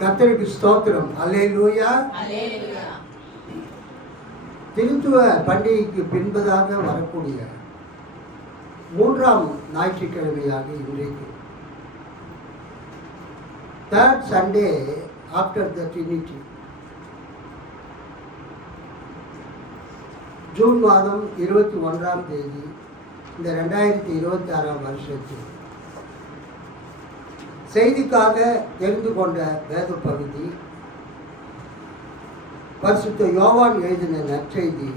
கர்த்தருக்கு ஸ்தோத்திரம். அல்லேலூயா. திருத்துவ பண்டிகைக்கு பின்பதாக வரக்கூடிய 3ஆம் ஞாயிற்றுக்கிழமையாக இன்றைக்கு third Sunday after the Trinity, June மாதம் 21ஆம் தேதி இந்த 2026ஆம் வருஷத்தில் செய்திக்காக தெரிந்து கொண்ட வேத பகுதி பரிசுத்த யோவான் எழுதின நற்செய்தி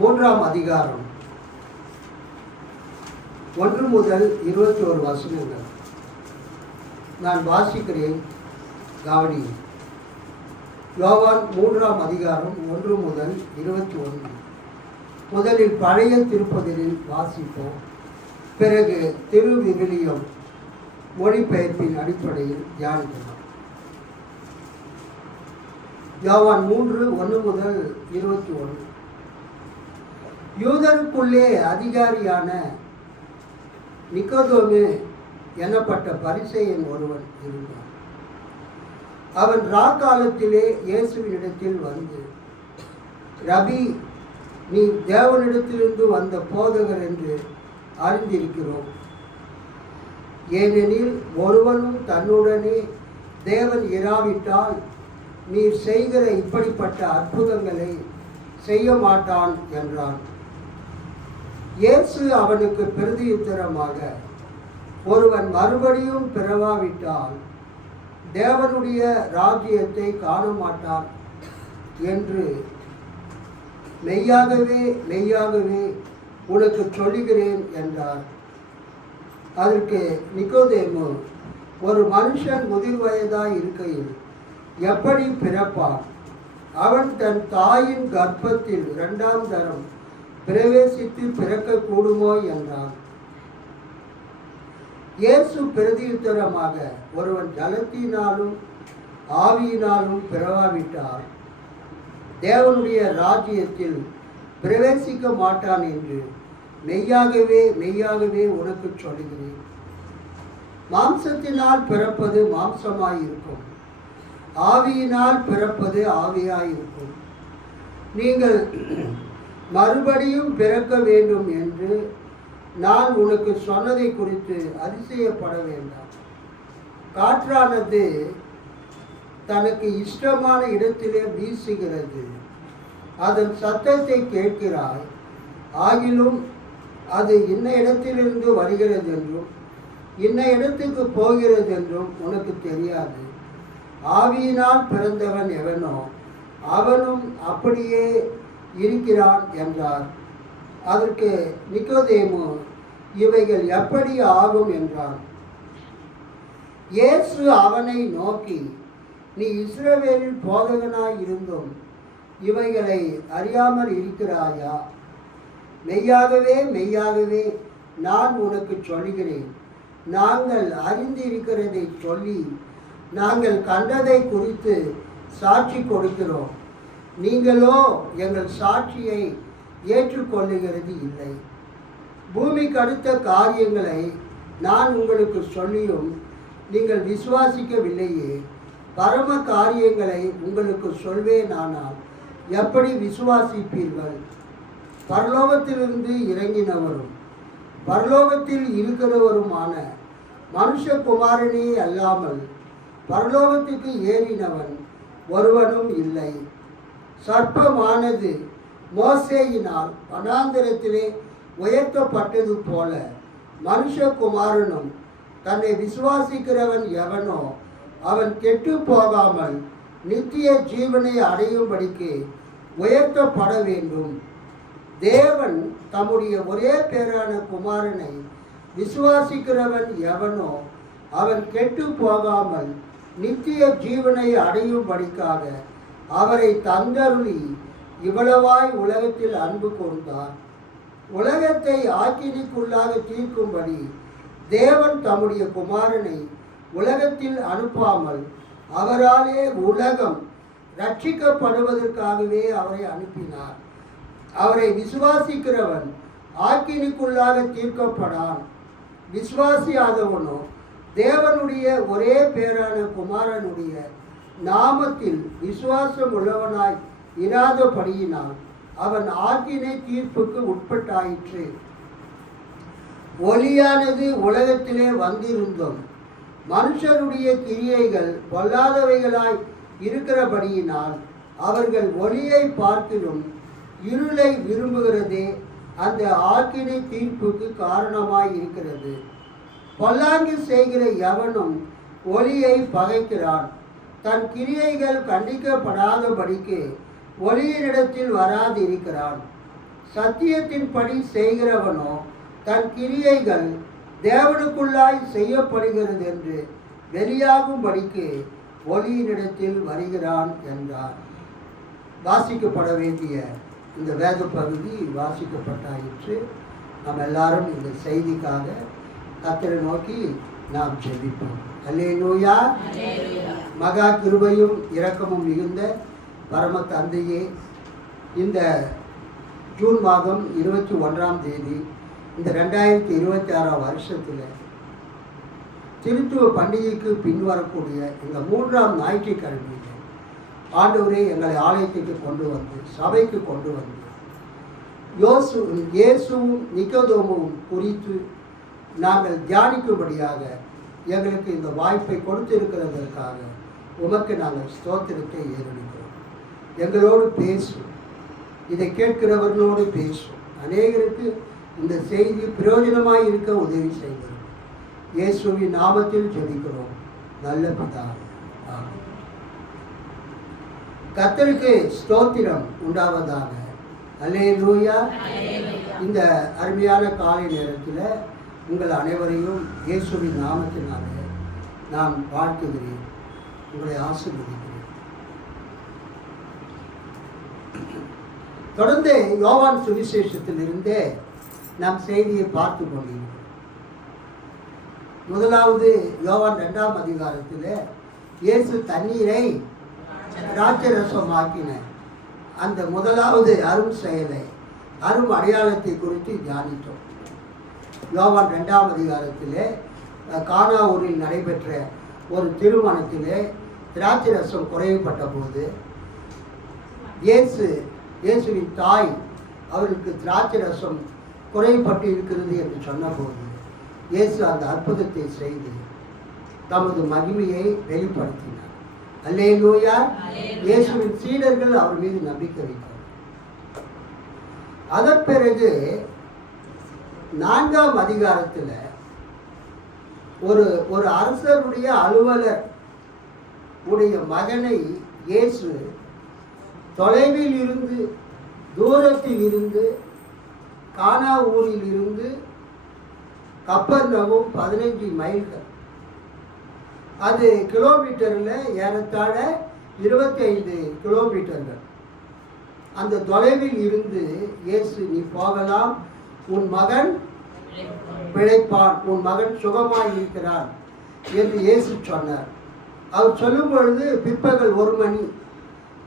3ஆம் அதிகாரம் 1 முதல் 21 வசனங்கள். நான் வாசிக்கிறேன், கவனி. யோவான் 3ஆம் அதிகாரம் 1 முதல் 21. முதலில் பழைய திருப்பதியில் வாசிப்போம், பிறகு திரு விவிலியம் மொழிபெயர்ப்பின் அடிப்படையில் தியானிக்கலாம். யோவான் 3:1 முதல் 21. யூதருக்குள்ளே அதிகாரியான நிக்கோதேமு எனப்பட்ட பரிசேயன் ஒருவன் இருந்தான். அவன் ராக்காலத்திலே இயேசுவினிடத்தில் வந்து, ரபி, நீ தேவனிடத்திலிருந்து வந்த போதகர் என்று அறிந்திருக்கிறோம். ஏனெனில் ஒருவனும் தன்னுடனே தேவன் இராவிட்டால் நீர் செய்கிற இப்படிப்பட்ட அற்புதங்களை செய்ய மாட்டான் என்றான். இயேசு அவனுக்கு பிரதியுத்தரமாக, ஒருவன் மறுபடியும் பிறவாவிட்டால் தேவனுடைய ராஜ்யத்தை காண மாட்டான் என்று மெய்யாகவே மெய்யாகவே உனக்கு சொல்லுகிறேன் என்றார். அதற்கு நிக்கோதேமு, ஒரு மனுஷன் முதிர் வயதாய் இருக்கையில் எப்படி பிறப்பான்? அவன் தன் தாயின் கர்ப்பத்தில் 2ஆம் தரம் பிரவேசித்து பிறக்கக்கூடுமோ என்றான். இயேசு பிரதியுத்தரமாக, ஒருவன் ஜலத்தினாலும் ஆவியினாலும் பிறவாவிட்டால் தேவனுடைய ராஜ்யத்தில் பிரவேசிக்க மாட்டான் என்று மெய்யாகவே மெய்யாகவே உனக்கு சொல்லுகிறேன். மாம்சத்தினால் பிறப்பது மாம்சமாயிருக்கும், ஆவியினால் பிறப்பது ஆவியாயிருக்கும். நீங்கள் மறுபடியும் பிறக்க வேண்டும் என்று நான் உனக்கு சொன்னதை குறித்து அதிசயப்பட வேண்டாம். காற்றானது தனக்கு இஷ்டமான இடத்திலே வீசுகிறது, அதன் சத்தத்தை கேட்கிறாய், ஆகிலும் அது இன்ன இடத்திலிருந்து வருகிறது என்றும் இன்ன இடத்துக்கு போகிறது என்றும் உனக்கு தெரியாது. ஆவியினால் பிறந்தவன் எவனோ அவனும் அப்படியே இருக்கிறான் என்றார். அதற்கு நிக்கோதேமு, இவைகள் எப்படி ஆகும் என்றான். இயேசு அவனை நோக்கி, நீ இஸ்ரவேலில் போதகனாய் இருந்தும் இவைகளை அறியாமல் இருக்கிறாயா? மெய்யாகவே மெய்யாகவே நான் உனக்கு சொல்கிறேன், நாங்கள் அறிந்திருக்கிறதை சொல்லி நாங்கள் கண்டதை குறித்து சாட்சி கொடுக்கிறோம். நீங்களோ எங்கள் சாட்சியை ஏற்றுக்கொள்ளுகிறது இல்லை. பூமிக்கு அடுத்த காரியங்களை நான் உங்களுக்கு சொல்லியும் நீங்கள் விசுவாசிக்கவில்லையே. பரம காரியங்களை உங்களுக்கு சொல்வேனானால் எப்படி விசுவாசிப்பீர்கள்? பரலோகத்திலிருந்து இறங்கினவரும் பரலோகத்தில் இருக்கிறவருமான மனுஷகுமாரனே அல்லாமல் பரலோகத்துக்கு ஏறினவன் ஒருவனும் இல்லை. சர்ப்பமானது மோசேயினால் வனாந்திரத்திலே உயர்த்தப்பட்டது போல மனுஷகுமாரனும் தன்னை விசுவாசிக்கிறவன் எவனோ அவன் கெட்டு போகாமல் நித்திய ஜீவனை அடையும்படிக்கு உயர்த்தப்பட வேண்டும். தேவன் தம்முடைய ஒரே பேரான குமாரனை விசுவாசிக்கிறவன் எவனோ அவன் கெட்டு போகாமல் நித்திய ஜீவனை அடையும்படிக்காக அவரை தந்தருளி இவ்வளவாய் உலகத்தில் அன்பு கூர்ந்தார். உலகத்தை ஆக்கினிக்குள்ளாக தீர்க்கும்படி தேவன் தம்முடைய குமாரனை உலகத்தில் அனுப்பாமல் அவராலே உலகம் ரட்சிக்கப்படுவதற்காகவே அவரை அனுப்பினார். அவரை விசுவாசிக்கிறவன் ஆக்கினிக்குள்ளாக தீர்க்கப்படான், விசுவாசியாதவனோ தேவனுடைய ஒரே பேரான குமாரனுடைய நாமத்தில் விசுவாசம் உள்ளவனாய் இராதபடியினால் அவன் ஆக்கினை தீர்ப்புக்கு உட்பட்டாயிற்று. ஒளியானது உலகத்திலே வந்திருந்தும் மனுஷருடைய கிரியைகள் பொல்லாதவைகளாய் இருக்கிறபடியினால் அவர்கள் ஒளியை பார்க்கிலும் இருளை விரும்புகிறதே அந்த ஆக்கினை தீர்ப்புக்கு காரணமாய் இருக்கிறது. பொல்லாங்கு செய்கிற எவனும் ஒளியை பகைக்கிறான், தன் கிரியைகள் கண்டிக்கப்படாதபடிக்கு ஒளியினிடத்தில் வராதிருக்கிறான். சத்தியத்தின்படி செய்கிறவனோ தன் கிரியைகள் தேவனுக்குள்ளாய் செய்யப்படுகிறது என்று வெளியாகும்படிக்கு ஒளியினிடத்தில் வருகிறான் என்றார். வாசிக்கப்பட வேண்டிய இந்த வேத பகுதி வாசிக்கப்பட்டாயிற்று. நாம் எல்லாரும் இந்த செய்திக்காக கர்த்தரை நோக்கி நாம் ஜெபிப்போம். அல்லேலூயா. மகா கிருபையும் இரக்கமும் மிகுந்த பரம தந்தையே, இந்த ஜூன் மாதம் 21ஆம் தேதி இந்த 2026 வருஷத்தில் திருத்துவ பண்டிகைக்கு பின்வரக்கூடிய இந்த 3ஆம் ஞாயிற்றுக்கிழமையில் ஆண்டவரே எங்களை ஆலயத்துக்கு கொண்டு வந்து, சபைக்கு கொண்டு வந்து இயேசுவும் நிக்கோதேமுவும் குறித்து நாங்கள் தியானிக்கும்படியாக எங்களுக்கு இந்த வாய்ப்பை கொடுத்திருக்கிறதற்காக உமக்கு நாங்கள் ஸ்தோத்திரத்தை ஏறெடுக்கிறோம். எங்களோடு பேசும், இதை கேட்கிறவர்களோடு பேசும். அநேகருக்கு இந்த செய்தி பிரயோஜனமாய் இருக்க உதவி செய்கிறது. இயேசுவின் நாமத்தில் ஜெபிக்கிறோம் நல்ல பிதாவே. ஆமென். கர்த்தருக்கு ஸ்தோத்திரம் உண்டாவதாக. அல்லேலூயா. இந்த அருமையான காலை நேரத்தில் உங்கள் அனைவரையும் இயேசுவின் நாமத்தினாலே நான் வாழ்த்துகிறேன், உங்களை ஆசீர்வதிக்கிறேன். தொடர்ந்து யோவான் சுவிசேஷத்திலிருந்தே நாம் செய்தியை பார்த்து கொண்டிருக்கிறோம். முதலாவது யோவான் 2ஆம் அதிகாரத்தில் இயேசு தண்ணீரை திராட்சரசமாக்கின அந்த முதலாவது அரும் செயலை, அரும் அடையாளத்தை குறித்து தியானித்தோம். யோவான் 2ஆம் அதிகாரத்திலே கானா ஊரில் நடைபெற்ற ஒரு திருமணத்திலே திராட்சரசம் குறைவுபட்ட போது இயேசுவின் தாய் அவருக்கு திராட்சரசம் குறைபட்டு இருக்கிறது என்று சொன்னபோது இயேசு அந்த அற்புதத்தை செய்து தமது மகிமையை வெளிப்படுத்தினார். அல்லேலூயா. இயேசுவின் சீடர்கள் அவர் மீது நம்பிக்கை வைத்தார். அதன் பிறகு 4ஆம் அதிகாரத்தில் ஒரு அரசருடைய அலுவலர் உடைய மகனை இயேசு தொலைவில் இருந்து, தூரத்தில் இருந்து, கானா ஊரில் இருந்து கப்பர்நகூம் 15 மைல்கள், அது கிலோமீட்டரில் ஏறத்தாழ 25 கிலோமீட்டர்கள், அந்த தொலைவில் இருந்து இயேசு நீ போகலாம், உன் மகன் பிழைப்பான், உன் மகன் சுகமாய் இருக்கிறான் என்று இயேசு சொன்னார். அவர் சொல்லும் பொழுது பிற்பகல் 1 மணி,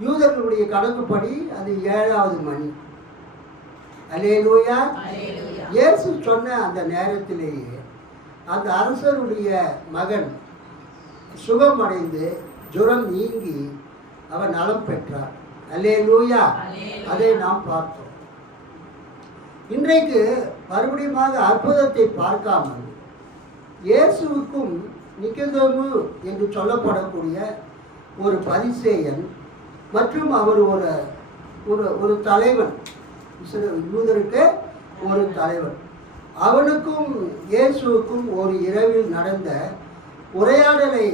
யூதர்களுடைய கணக்குப்படி அது 7வது மணி. அல்லேலூயா. இயேசு சொன்ன அந்த நேரத்திலேயே அந்த அரசருடைய மகன் சுகமடைந்து ஜுரம் நீங்கி அவன் நலம் பெற்றார். அல்லேலூயா. அதை நாம் பார்த்தோம். இன்றைக்கு மறுபடியும் அற்புதத்தை பார்க்காமல் இயேசுவுக்கும் நிக்கோதேமு என்று சொல்லப்படக்கூடிய ஒரு பரிசேயன் மற்றும் அவர் ஒரு தலைவன், யூதருக்கு ஒரு தலைவன், அவனுக்கும் இயேசுவுக்கும் ஒரு இரவில் நடந்த உரையாடலை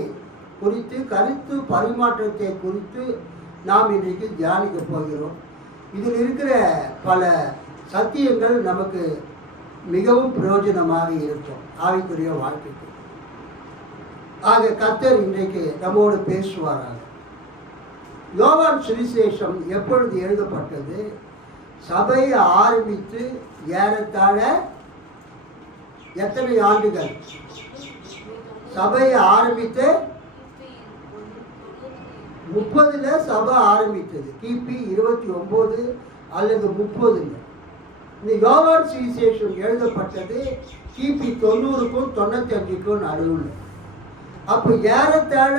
குறித்து, கருத்து பரிமாற்றத்தை குறித்து நாம் இன்றைக்கு தியானிக்க போகிறோம். இதில் இருக்கிற பல சத்தியங்கள் நமக்கு மிகவும் பிரயோஜனமாக இருக்கும் ஆவிக்குரிய வாழ்க்கைக்கு. ஆக கர்த்தர் இன்றைக்கு நம்மோடு பேசுவாராக. யோவான் சுவிசேஷம் எப்பொழுது எழுதப்பட்டது? சபையை ஆரம்பித்து ஏறத்தாழ எத்தனை ஆண்டுகள்? சபையை ஆரம்பித்து 30ல் சபை ஆரம்பித்தது, கிபி 29 அல்லது 30ல். இந்த யோவான் சுவிசேஷம் எழுதப்பட்டது கிபி 90க்கும் 95க்கும் நடுவில். அப்போ ஏறத்தாழ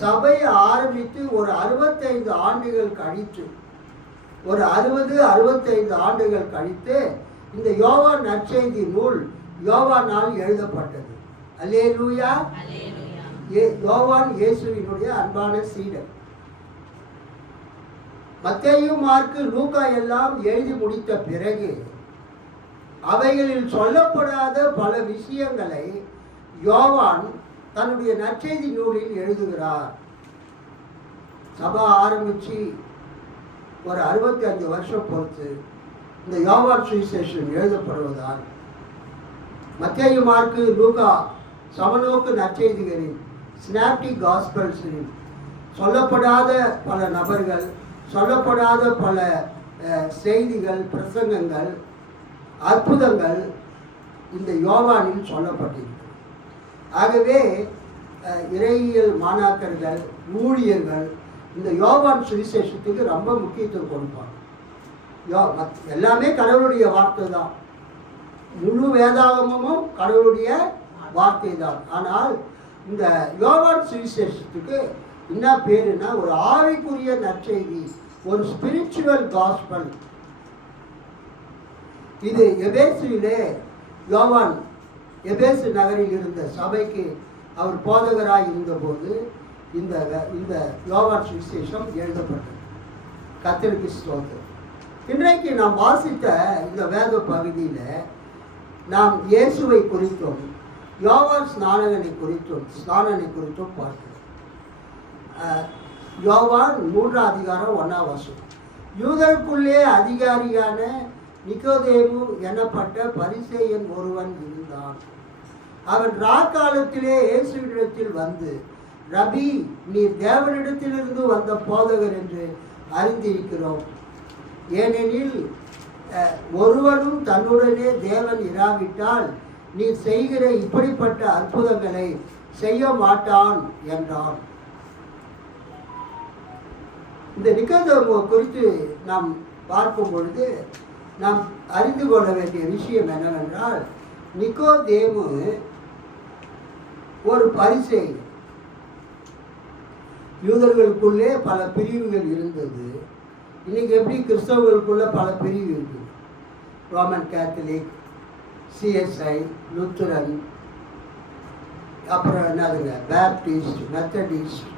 சபையை ஆரம்பித்து ஒரு 65 ஆண்டுகள் கழித்து, ஒரு 65 ஆண்டுகள் கழித்து இந்த யோவான் நற்செய்தி நூல் யோவானால் எழுதப்பட்டது. அல்லேலூயா. யோவான் இயேசுவினுடைய அன்பான சீடர். மத்தேயு, மார்க்கு, லூக்கா எல்லாம் எழுதி முடித்த பிறகு அவைகளில் சொல்லப்படாத பல விஷயங்களை யோவான் தன்னுடைய நற்செய்தி நூலில் எழுதுகிறார். சபை ஆரம்பிச்சு ஒரு 65 வருஷம் பொறுத்து இந்த யோவான் சுவிசேஷம் எழுதப்படுவதால் மத்தேயு, மார்க்கு, லூக்கா சமநோக்கு நற்செய்திகளில், சினாப்டிக் காஸ்பல்ஸில் சொல்லப்படாத பல நபர்கள், சொல்லப்படாத பல செய்திகள், பிரசங்கங்கள், அற்புதங்கள் இந்த யோவானில் சொல்லப்பட்டிருக்கிறது. ஆகவே இறையியல் மாணாக்கர்கள், ஊழியர்கள் இந்த யோவான் சுவிசேஷத்துக்கு ரொம்ப முக்கியத்துவம் கொடுப்பாங்க. எல்லாமே கடவுளுடைய வார்த்தை தான், முழு வேதாகமும் கடவுளுடைய வார்த்தை தான். ஆனால் இந்த யோவான் சுவிசேஷத்துக்கு என்ன பேருன்னா ஒரு ஆவிக்குரிய நற்செய்தி, ஒரு ஸ்பிரிச்சுவல் காஸ்பல். இது எபேசிலே யோவான் எபேசு நகரில் இருந்த சபைக்கு அவர் போதகராய் இருந்தபோது இந்த யோவான் சுவிசேஷம் எழுதப்பட்டது. கர்த்தருக்கு ஸ்தோத்திரம். இன்றைக்கு நாம் வாசித்த இந்த வேத பகுதியில் நாம் இயேசுவை குறித்தும் யோவான் ஸ்நானனை குறித்தும் பார்க்கிறோம். யோவான் 3ஆம் அதிகாரம் 1ஆம் வசனம். யூதருக்குள்ளே அதிகாரியான நிக்கோதேமு எனப்பட்ட பரிசேயன் ஒருவன் இருந்தான். அவன் ராக்காலத்திலே இயேசுவினிடத்தில் வந்து, ரபி, நீர் தேவனிடத்திலிருந்து வந்த போதகர் என்று அறிந்திருக்கிறோம். ஏனெனில் ஒருவனும் தன்னுடனே தேவன் இராவிட்டால் நீ செய்கிற இப்படிப்பட்ட அற்புதங்களை செய்ய மாட்டான் என்றான். இந்த நிக்கோதேமு குறித்து நாம் பார்க்கும் பொழுது நாம் அறிந்து கொள்ள வேண்டிய விஷயம் என்னவென்றால், நிக்கோதேமு ஒரு பரிசேயன். யூதர்களுக்குள்ளே பல பிரிவுகள் இருந்தது. இன்னைக்கு எப்படி கிறிஸ்தவர்களுக்குள்ள பல பிரிவு இருக்குது. ரோமன் கேத்தலிக், சிஎஸ்ஐ, லுத்தரன், அப்புறம் என்னதுங்க பேப்டிஸ்ட், மெத்தடிஸ்ட்,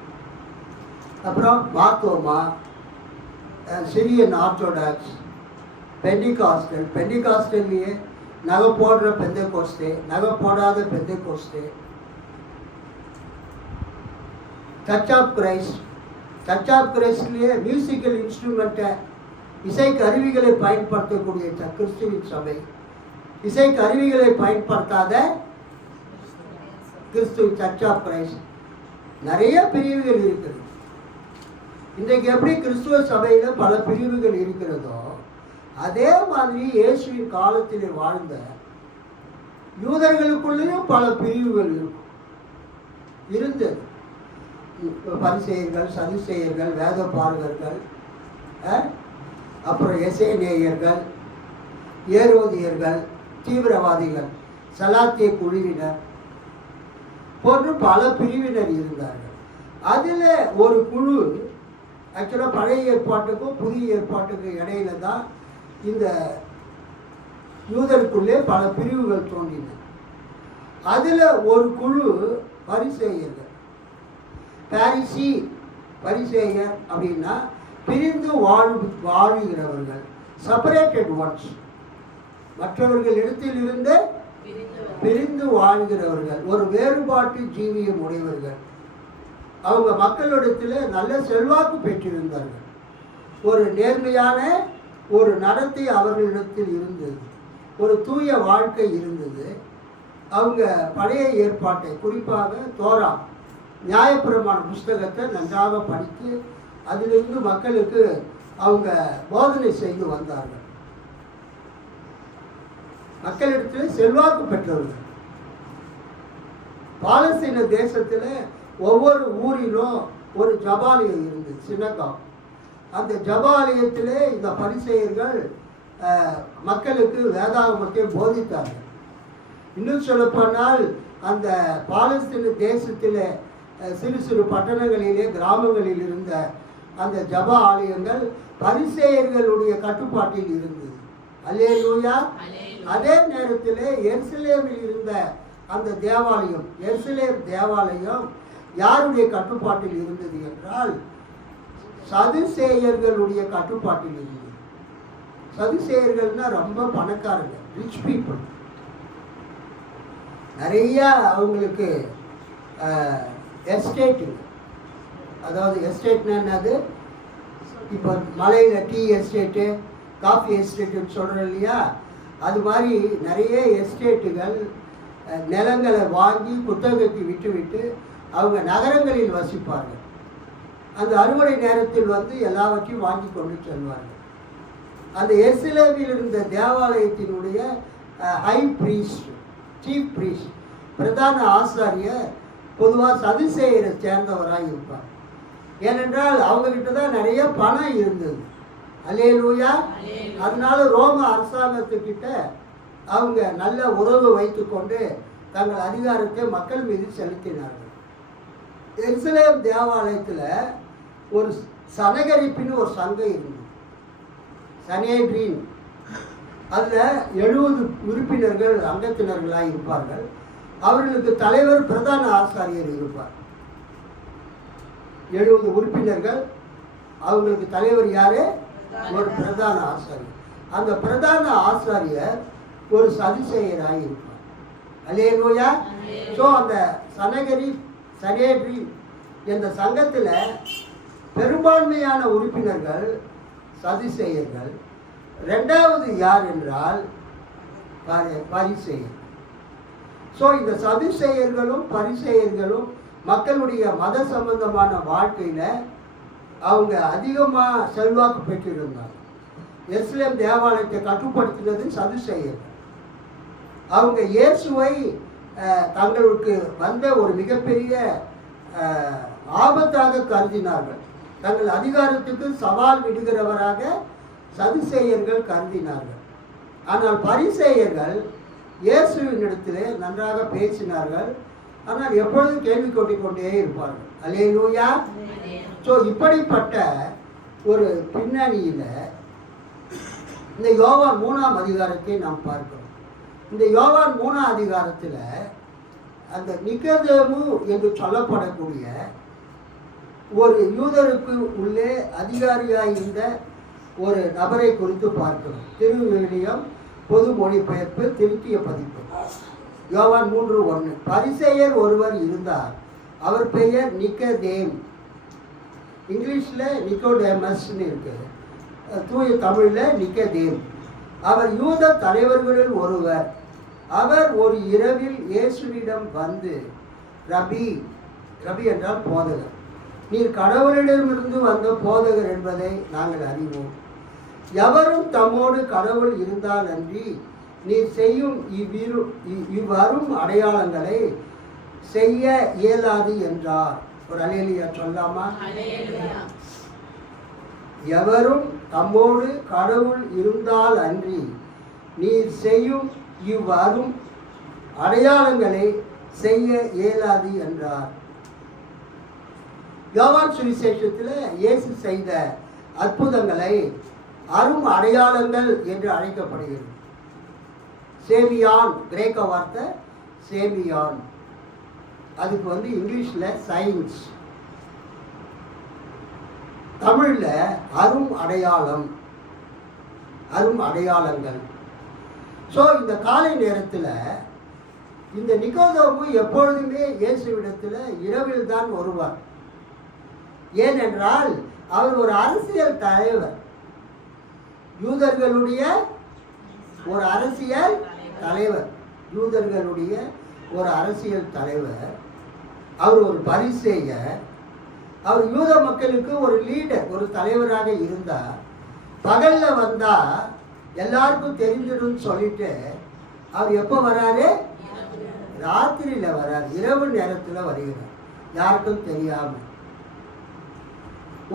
அப்புறம் மார்த்தோமா, சிரியன் ஆர்த்தோடாக்ஸ், பெண்டிகாஸ்டல்லையே நகை போடுற பெந்தேகோஸ்தே, நகை போடாத பெந்தேகோஸ்தே, சர்ச் ஆஃப் கிரைஸ்ட்லேயே மியூசிக்கல் இன்ஸ்ட்ருமெண்ட்டை, இசை கருவிகளை பயன்படுத்தக்கூடிய கிறிஸ்துவின் சபை, இசை கருவிகளை பயன்படுத்தாத கிறிஸ்துவ சர்ச் ஆஃப் கிரைஸ்ட். நிறைய பிரிவுகள் இருக்குது. இன்றைக்கு எப்படி கிறிஸ்துவ சபையில் பல பிரிவுகள் இருக்கிறதோ அதே மாதிரி இயேசுவின் காலத்தில் வாழ்ந்த யூதர்களுக்குள்ளேயும் பல பிரிவுகள் இருந்தது. பரிசேயர்கள், சதுசேயர்கள், வேத பாரகர்கள், அப்புறம் எசேனேயர்கள், ஏரோதியர்கள், தீவிரவாதிகள், சலாத்திய குழுவினர் போன்று பல பிரிவினர் இருந்தார்கள். அதில் ஒரு குழு, ஆக்சுவலாக பழைய ஏற்பாட்டுக்கும் புதிய ஏற்பாட்டுக்கும் இடையில தான் இந்த யூதருக்குள்ளே பல பிரிவுகள் தோன்றின. அதில் ஒரு குழு பரிசேயர்கள். பரிசேயர் அப்படின்னா பிரிந்து வாழுகிறவர்கள், செப்பரேட்டட் ஒன்ஸ், மற்றவர்கள் இடத்தில் இருந்து பிரிந்து வாழ்கிறவர்கள், ஒரு வேறுபாட்டு ஜீவியம் உடையவர்கள். அவங்க மக்களிடத்தில் நல்ல செல்வாக்கு பெற்றிருந்தார்கள். ஒரு நேர்மையான ஒரு நடத்தை அவர்களிடத்தில் இருந்தது, ஒரு தூய வாழ்க்கை இருந்தது. அவங்க பழைய ஏற்பாட்டை, குறிப்பாக தோரா, நியாயப்பிரமாண புஸ்தகத்தை நன்றாக படித்து அதிலிருந்து மக்களுக்கு அவங்க போதனை செய்து வந்தார்கள். மக்களிடத்தில் செல்வாக்கு பெற்றவர்கள். பாலஸ்தீன தேசத்தில் ஒவ்வொரு ஊரிலும் ஒரு ஜபாலயம் இருந்தது, சினகாக். அந்த ஜபாலயத்திலே இந்த பரிசேயர்கள் மக்களுக்கு வேதாகமத்தை போதித்தார்கள். இன்னும் சொல்லப்போனால் அந்த பாலஸ்தீன தேசத்தில் சிறு சிறு பட்டணங்களிலே கிராமங்களில் இருந்த அந்த ஜப ஆலயங்கள் பரிசேயர்களுடைய கட்டுப்பாட்டில் இருந்தது. அல்லேலூயா. அதே நேரத்தில் எருசலேமில் இருந்த அந்த தேவாலயம், எருசலேம் தேவாலயம் யாருடைய கட்டுப்பாட்டில் இருந்தது என்றால் சதுசேயர்களுடைய கட்டுப்பாட்டில் இருந்தது. சதுசேயர்கள்னா ரொம்ப பணக்காரங்க, ரிச் பீப்புள். நிறைய அவங்களுக்கு எஸ்டேட்டு, அதாவது எஸ்டேட்னா என்னது, இப்போ மலையில் டீ எஸ்டேட்டு, காஃபி எஸ்டேட்டுன்னு சொல்கிறோம் இல்லையா, அது மாதிரி நிறைய எஸ்டேட்டுகள் நிலங்களை வாங்கி குத்தகைக்கு விட்டு அவங்க நகரங்களில் வசிப்பார்கள். அந்த அறுவடை நேரத்தில் வந்து எல்லாவற்றையும் வாங்கி கொண்டு செல்வார்கள். அந்த எருசலேமில் இருந்த தேவாலயத்தினுடைய ஹை பிரீஸ்ட், சீஃப் பிரீஸ்ட், பிரதான ஆசாரியர் பொதுவாக சதுசேயரை சேர்ந்தவராக இருப்பார். ஏனென்றால் அவங்கக்கிட்ட தான் நிறைய பணம் இருந்தது. அல்லேலூயா. அதனால ரோம அரசாங்கத்துக்கிட்ட அவங்க நல்ல உறவு வைத்து கொண்டு தங்கள் அதிகாரத்தை மக்கள் மீது செலுத்தினார்கள். எருசலேம் தேவாலயத்தில் ஒரு சனகரிப்பின்னு ஒரு சங்கம் இருந்தது, சனேட்ரின். அதில் 70 உறுப்பினர்கள் அங்கத்தினர்களாக இருப்பார்கள். அவர்களுக்கு தலைவர் பிரதான ஆசாரியர் இருப்பார். 70 உறுப்பினர்கள், அவங்களுக்கு தலைவர் யாரு? ஒரு பிரதான ஆசாரியர். அந்த பிரதான ஆசாரியர் ஒரு சதுசேயராக இருப்பார். அல்லேலூயா. ஸோ அந்த சனேட்ரின் என்ற சங்கத்தில் பெரும்பான்மையான உறுப்பினர்கள் சதுசேயர்கள். ரெண்டாவது யார் என்றால் பரிசேயர். ஸோ இந்த சதுசேயர்களும் பரிசேயர்களும் மக்களுடைய மத சம்பந்தமான வாழ்க்கையில் அவங்க அதிகமாக செல்வாக்கு பெற்றிருந்தாங்க. எருசலேம் தேவாலயத்தை கட்டுப்படுத்தினது சதுசேயர்கள். அவங்க இயேசுவை தங்களுக்கு வந்த ஒரு மிகப்பெரிய ஆபத்தாக கருதினார்கள். தங்கள் அதிகாரத்துக்கு சவால் விடுகிறவராக சதுசேயர்கள் கருதினார்கள். ஆனால் பரிசேயர்கள் இயேசுவின் இடத்திலே நன்றாக பேசினார்கள். ஆனால் எப்பொழுதும் கேள்வி கொண்டே இருப்பார்கள். அல்லேலூயா. ஸோ இப்படிப்பட்ட ஒரு பின்னணியில் இந்த யோவான் 3ஆம் அதிகாரத்தை நாம் பார்க்கிறோம். இந்த யோவான் 3ஆம் அதிகாரத்தில் அந்த நிக்கோதேமு என்று சொல்லப்படக்கூடிய ஒரு யூதருக்கு உள்ளே அதிகாரியாக இருந்த ஒரு நபரை குறித்து பார்க்கிறோம். திருவிவிலியம் பொது மொழிபெயர்ப்பு திருத்திய பதிப்பு. யோவான் 3:1. பரிசேயர் ஒருவர் இருந்தார், அவர் பெயர் நிக்கோதேம். இங்கிலீஷில் நிக்கோடேமஸ்ன்னு இருக்கு, தூய தமிழில் நிக்கோதேம். அவர் யூத தலைவர்களில் ஒருவர். அவர் ஒரு இரவில் இயேசுவிடம் வந்து, ரபி, ரபி என்றால் போதகர், நீர் கடவுளிடமிருந்து வந்த போதகர் என்பதை நாங்கள் அறிவோம். எவரும் தம்மோடு கடவுள் இருந்தால் அன்றி நீர் செய்யும் இவ்வரும் அடையாளங்களை செய்ய இயலாது என்றார். ஒரு அல்லேலூயா சொல்லாமா? எவரும் தம்மோடு கடவுள் இருந்தால் அன்றி நீர் செய்யும் இவ்வரும் அடையாளங்களை செய்ய இயலாது என்றார். யோவான் சுவிசேஷத்தில் இயேசு செய்த அற்புதங்களை அரும் அடையாளங்கள் என்று அழைக்கப்படுகிறது. சேமியான், கிரேக்க வார்த்தை சேமியான், அதுக்கு வந்து இங்கிலீஷில் சயின்ஸ், தமிழில் அரும் அடையாளம், அரும் அடையாளங்கள். ஸோ இந்த காலை நேரத்தில் இந்த நிக்கோதேமு எப்பொழுதுமே இயேசுவிடத்தில் இரவில் தான் வருவார். ஏனென்றால் அவர் ஒரு அரசியல் தலைவர், யூதர்களுடைய ஒரு அரசியல் தலைவர், யூதர்களுடைய ஒரு அரசியல் தலைவர். அவர் ஒரு பரிசேயர். அவர் யூத மக்களுக்கு ஒரு லீடர், ஒரு தலைவராக இருந்தார். பகலில் வந்தால் எல்லாருக்கும் தெரிஞ்சிடும் சொல்லிட்டு அவர் எப்போ வராரு? ராத்திரியில் வராரு, இரவு நேரத்தில் வருகிறார், யாருக்கும் தெரியாமல்.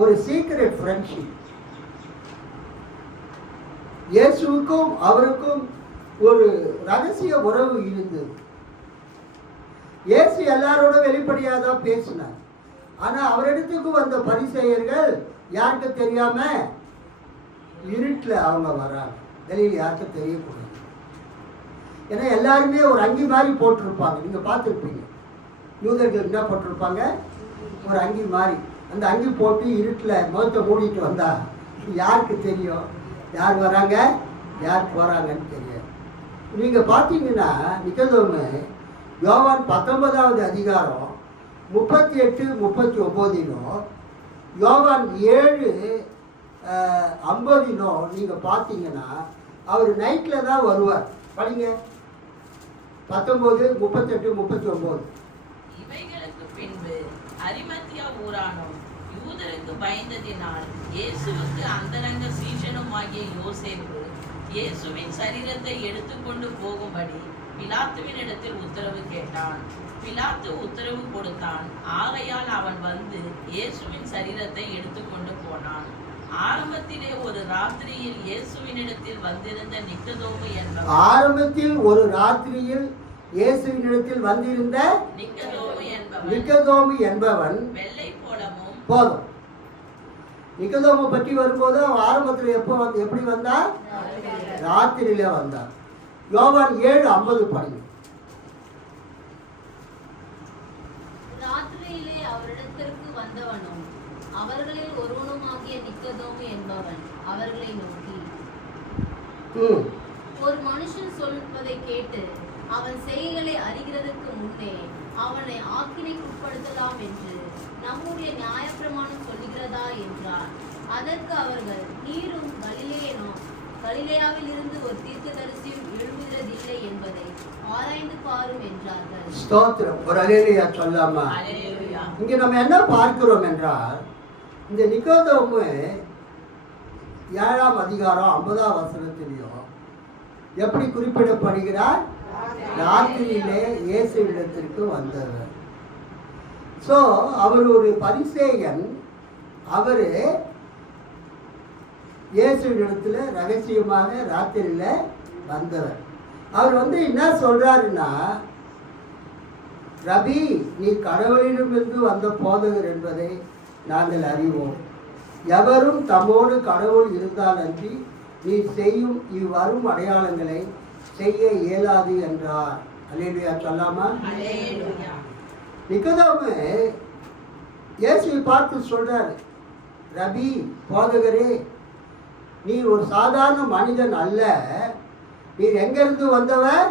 ஒரு சீக்ரெட் ஃப்ரெண்ட்ஷிப். இயேசுவுக்கும் அவருக்கும் ஒரு ரகசிய உறவு இருந்தது. இயேசு எல்லாரோட வெளிப்படையாக தான் பேசினார். ஆனால் அவரிடத்துக்கு வந்த பரிசேயர்கள் யாருக்கு தெரியாம இருட்டில் அவங்க வராங்க. வெளியில் யாருக்கும் தெரியக்கூடாது. ஏன்னா எல்லாருமே ஒரு அங்கி மாதிரி போட்டிருப்பாங்க. நீங்கள் பார்த்துருப்பீங்க, யூதர்கள் என்ன போட்டிருப்பாங்க, ஒரு அங்கி மாதிரி. அந்த அங்கி போட்டு இருட்டில் முகத்தை மூடிட்டு வந்தா யாருக்கு தெரியும் யார் வராங்க யார் போகிறாங்கன்னு தெரியாது. நீங்கள் பார்த்தீங்கன்னா நிக்கதோமு யோவான் 19வது அதிகாரம் 38, 39 யோவான் 7:50 நீங்கள் பார்த்தீங்கன்னா அவர் நைட்டில் தான் வருவார். படிங்க 19, 38, 39. இவைகளுக்கு பின்பு அரிமத்தியா ஊரானும் யூதருக்கு பயந்ததினால் இயேசுவுக்கு அந்தரங்க சீஷனுமாகிய யோசேப்பு இயேசுவின் சரீரத்தை எடுத்துக்கொண்டு போகும்படி பிலாத்துவின் இடத்தில் உத்தரவு கேட்டான். பிலாத்து உத்தரவு கொடுத்தான். ஆகையால் அவன் வந்து இயேசுவின் சரீரத்தை எடுத்துக்கொண்டு போனான். ஆரம்பத்திலே ஒரு ராத்திரியில் இயேசுவினிடத்தில் வந்திருந்த நிக்கதோமு என்பவன் வெள்ளை போலமும் போதும். நிக்கதோமு பற்றி வரும்போது ஆரம்பத்தில் எப்படி வந்தார்? ராத்திரியில வந்தார். யோவான் 7:50 படிங்க. ராத்திரியிலே அவரிடத்திற்கு வந்தவனும் அவர்களில் ஒருவனுமாகிய நிக்கதோமு என்பவன் அவர்களை நோக்கி, ஒரு மனுஷன் சொல்வதை கேட்டு அவன் செய்கைகளை அறிகிறதுக்கு முன்னே அவனை ஆக்கினைக்குட்படுத்தலாம் என்று நம்முடைய நியாயப்பிரமாணம் சொல்லுகிறதா என்றார். அதற்கு அவர்கள், நீரும் கலிலேயாவில் இருந்து ஒரு தீர்க்கதரிசியும் எழும்புகிறதில்லை என்பதை ஆராய்ந்து பாரும் என்றார்கள். ஸ்தோத்திரம். ஒரு அல்லேலூயா சொல்லாமா? இங்க நம்ம என்ன பார்க்கிறோம் என்றால், இந்த நிக்கோதேமு 7ஆம் அதிகாரம் 50ஆம் வசனத்திலையும் எப்படி குறிப்பிடப்படுகிறார்? ராத்திரியிலே இயேசுவிடத்திற்கு வந்தவர். ஸோ அவர் ஒரு பரிசேயன். அவர் இயேசுவிடத்தில் ரகசியமாக ராத்திரியில வந்தவர். அவர் என்ன சொல்றாருன்னா, ரபி, நீ கடவுளிடமிருந்து வந்த போதகர் என்பதை நாங்கள் அறிவோம். எவரும் தம்மோடு கடவுள் இருந்தாலன்றி நீ செய்யும் இவ்வரும் அடையாளங்களை செய்ய இயலாது என்றார். அல்லேலூயா சொல்லாமா? நிக்கதோமு இயேசுவை பார்த்து சொல்றாரு, ரபி, போதகரே, நீ ஒரு சாதாரண மனிதன் அல்ல. நீர் எங்கிருந்து வந்தவர்?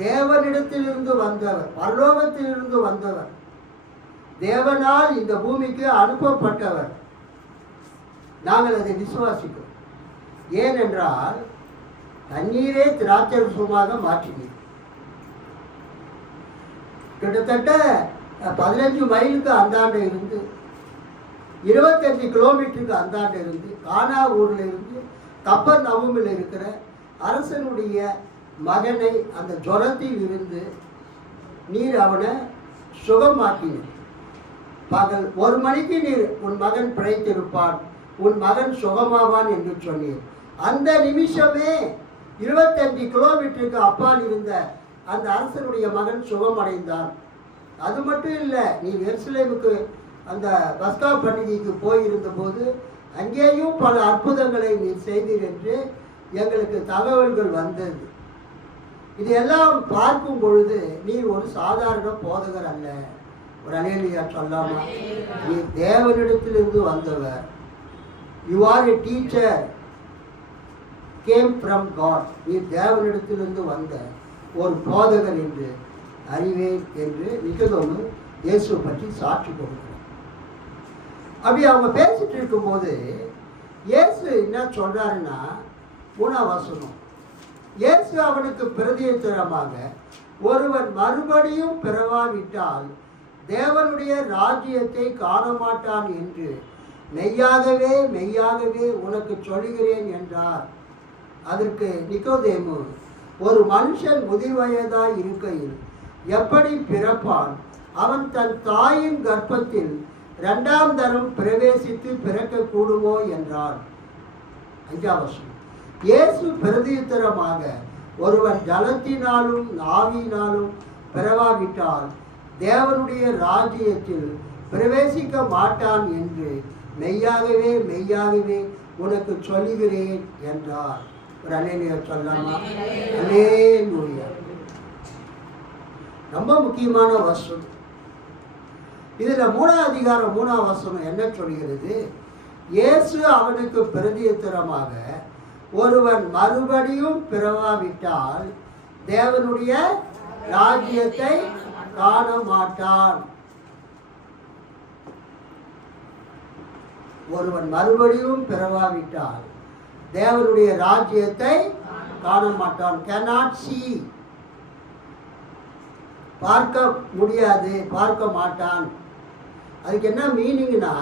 தேவனிடத்திலிருந்து வந்தவர், பரலோகத்திலிருந்து வந்தவர், தேவனால் இந்த பூமிக்கு அனுப்பப்பட்டவர். நாங்கள் அதை விசுவாசிக்கிறோம். ஏனென்றால் தண்ணீரே திராட்சரசமாக மாற்றினீர். கிட்டத்தட்ட 15 மைலுக்கு அந்தாண்ட இருந்து 25 கிலோமீட்டருக்கு அந்தாண்ட இருந்து கானா ஊரில் இருந்து கப்பர்நகூமில் இருக்கிற அரசனுடைய மகனை அந்த ஜுரத்தில் இருந்து நீர் அவனை சுகமாக்கினீர். பகல் 1 மணிக்கு நீர் உன் மகன் பிழைத்திருப்பான், உன் மகன் சுகமாவான் என்று சொன்னீர். அந்த நிமிஷமே 25 கிலோமீட்டருக்கு அப்பால் இருந்த அந்த அரசனுடைய மகன் சுகமடைந்தான். அது மட்டும் இல்லை, நீ எருசலேமுக்கு அந்த பஸ்கா பண்டிகைக்கு போயிருந்த போது அங்கேயும் பல அற்புதங்களை நீ செய்தீர் என்று எங்களுக்கு தகவல்கள் வந்தது. இதையெல்லாம் பார்க்கும் பொழுது நீர் ஒரு சாதாரண போதகர் அல்ல. ஒரு அல்லேலூயா சொல்லாமா? நீ தேவனிடத்திலிருந்து வந்தவர். You are a teacher, came from God. நீ தேவனிடத்திலிருந்து வந்த ஒரு போதகர் என்று அறிவேன் என்று நிக்கதோமு இயேசுவை பற்றி சாட்சி கொடுக்கிறார். அப்படி அவங்க பேசிட்டு இருக்கும்போது இயேசு என்ன சொல்றாருன்னா, 3ஆம் வசனம், இயேசு அவனுக்கு பிரதியுத்தரமாக, ஒருவன் மறுபடியும் பிறவாவிட்டால் தேவனுடைய ராஜ்யத்தை காண மாட்டான் என்று மெய்யாகவே மெய்யாகவே உனக்கு சொல்கிறேன் என்றார். அதற்கு நிக்கோதேமு, ஒரு மனுஷன் முதிர்வயதாய் இருக்கையில் எப்படி பிறப்பான்? அவன் தன் தாயின் கர்ப்பத்தில் 2ஆம் தரம் பிரவேசித்து பிறக்க கூடுமோ என்றான். 5ஆம் வசனம், இயேசு பிரதியுத்தரமாக, ஒருவன் ஜலத்தினாலும் ஆவியினாலும் பிறவாவிட்டால் தேவனுடைய ராஜ்யத்தில் பிரவேசிக்க மாட்டான் என்று மெய்யாகவே மெய்யாகவே உனக்கு சொல்லுகிறேன் என்றார். ஒரு அல்லேலூயா சொல்லலாமா? அல்லேலூயா. ரொம்ப முக்கியமான வசனம். இதுல 3ஆம் அதிகாரம் 3ஆம் வசனம் என்ன சொல்கிறது? இயேசு அவனுக்கு பிரதியுத்தரமாக, ஒருவன் மறுபடியும் பிறவாவிட்டால் தேவனுடைய ராஜ்யத்தை காண மாட்டான். ஒருவன் மறுபடியும் பிறவாவிட்டால் தேவனுடைய ராஜ்யத்தை காண மாட்டான். cannot see, பார்க்க முடியாது, பார்க்க மாட்டான். அதுக்கு என்ன மீனிங்னா,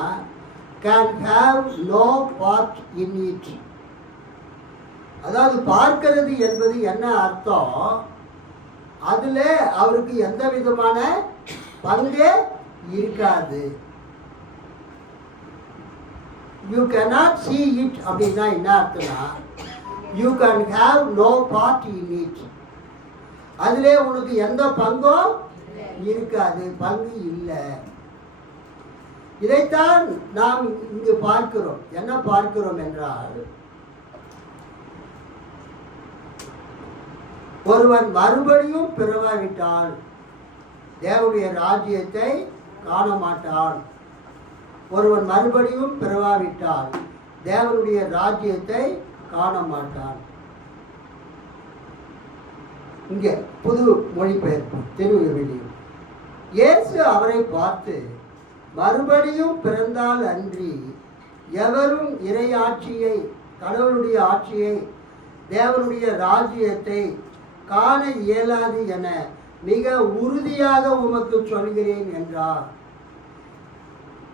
can have no part in it. அதாவது பார்க்கிறது என்பது என்ன அர்த்தம்? அதுல அவருக்கு எந்த விதமான பங்கே இருக்காது. You cannot see it அப்படின்னா என்ன அர்த்தம்னா, you can have no part in it. அதிலே உனக்கு எந்த பங்கும் இருக்காது, பங்கு இல்லை. இதைத்தான் நாம் இங்கு பார்க்கிறோம். என்ன பார்க்கிறோம் என்றால், ஒருவன் மறுபடியும் பிறவாவிட்டால் தேவனுடைய ராஜ்யத்தை காண மாட்டான். ஒருவன் மறுபடியும் பிறவாவிட்டால் தேவனுடைய ராஜ்யத்தை காண மாட்டான். இங்கே புது மொழிபெயர்ப்பு திருவிழியம். இயேசு அவரை பார்த்து, மறுபடியும் பிறந்தால் அன்றி எவரும் இறையாட்சியை, கடவுளுடைய ஆட்சியை, தேவனுடைய ராஜ்யத்தை காண இயலாது என மிக உறுதியாக உமக்கு சொல்கிறேன் என்றார்.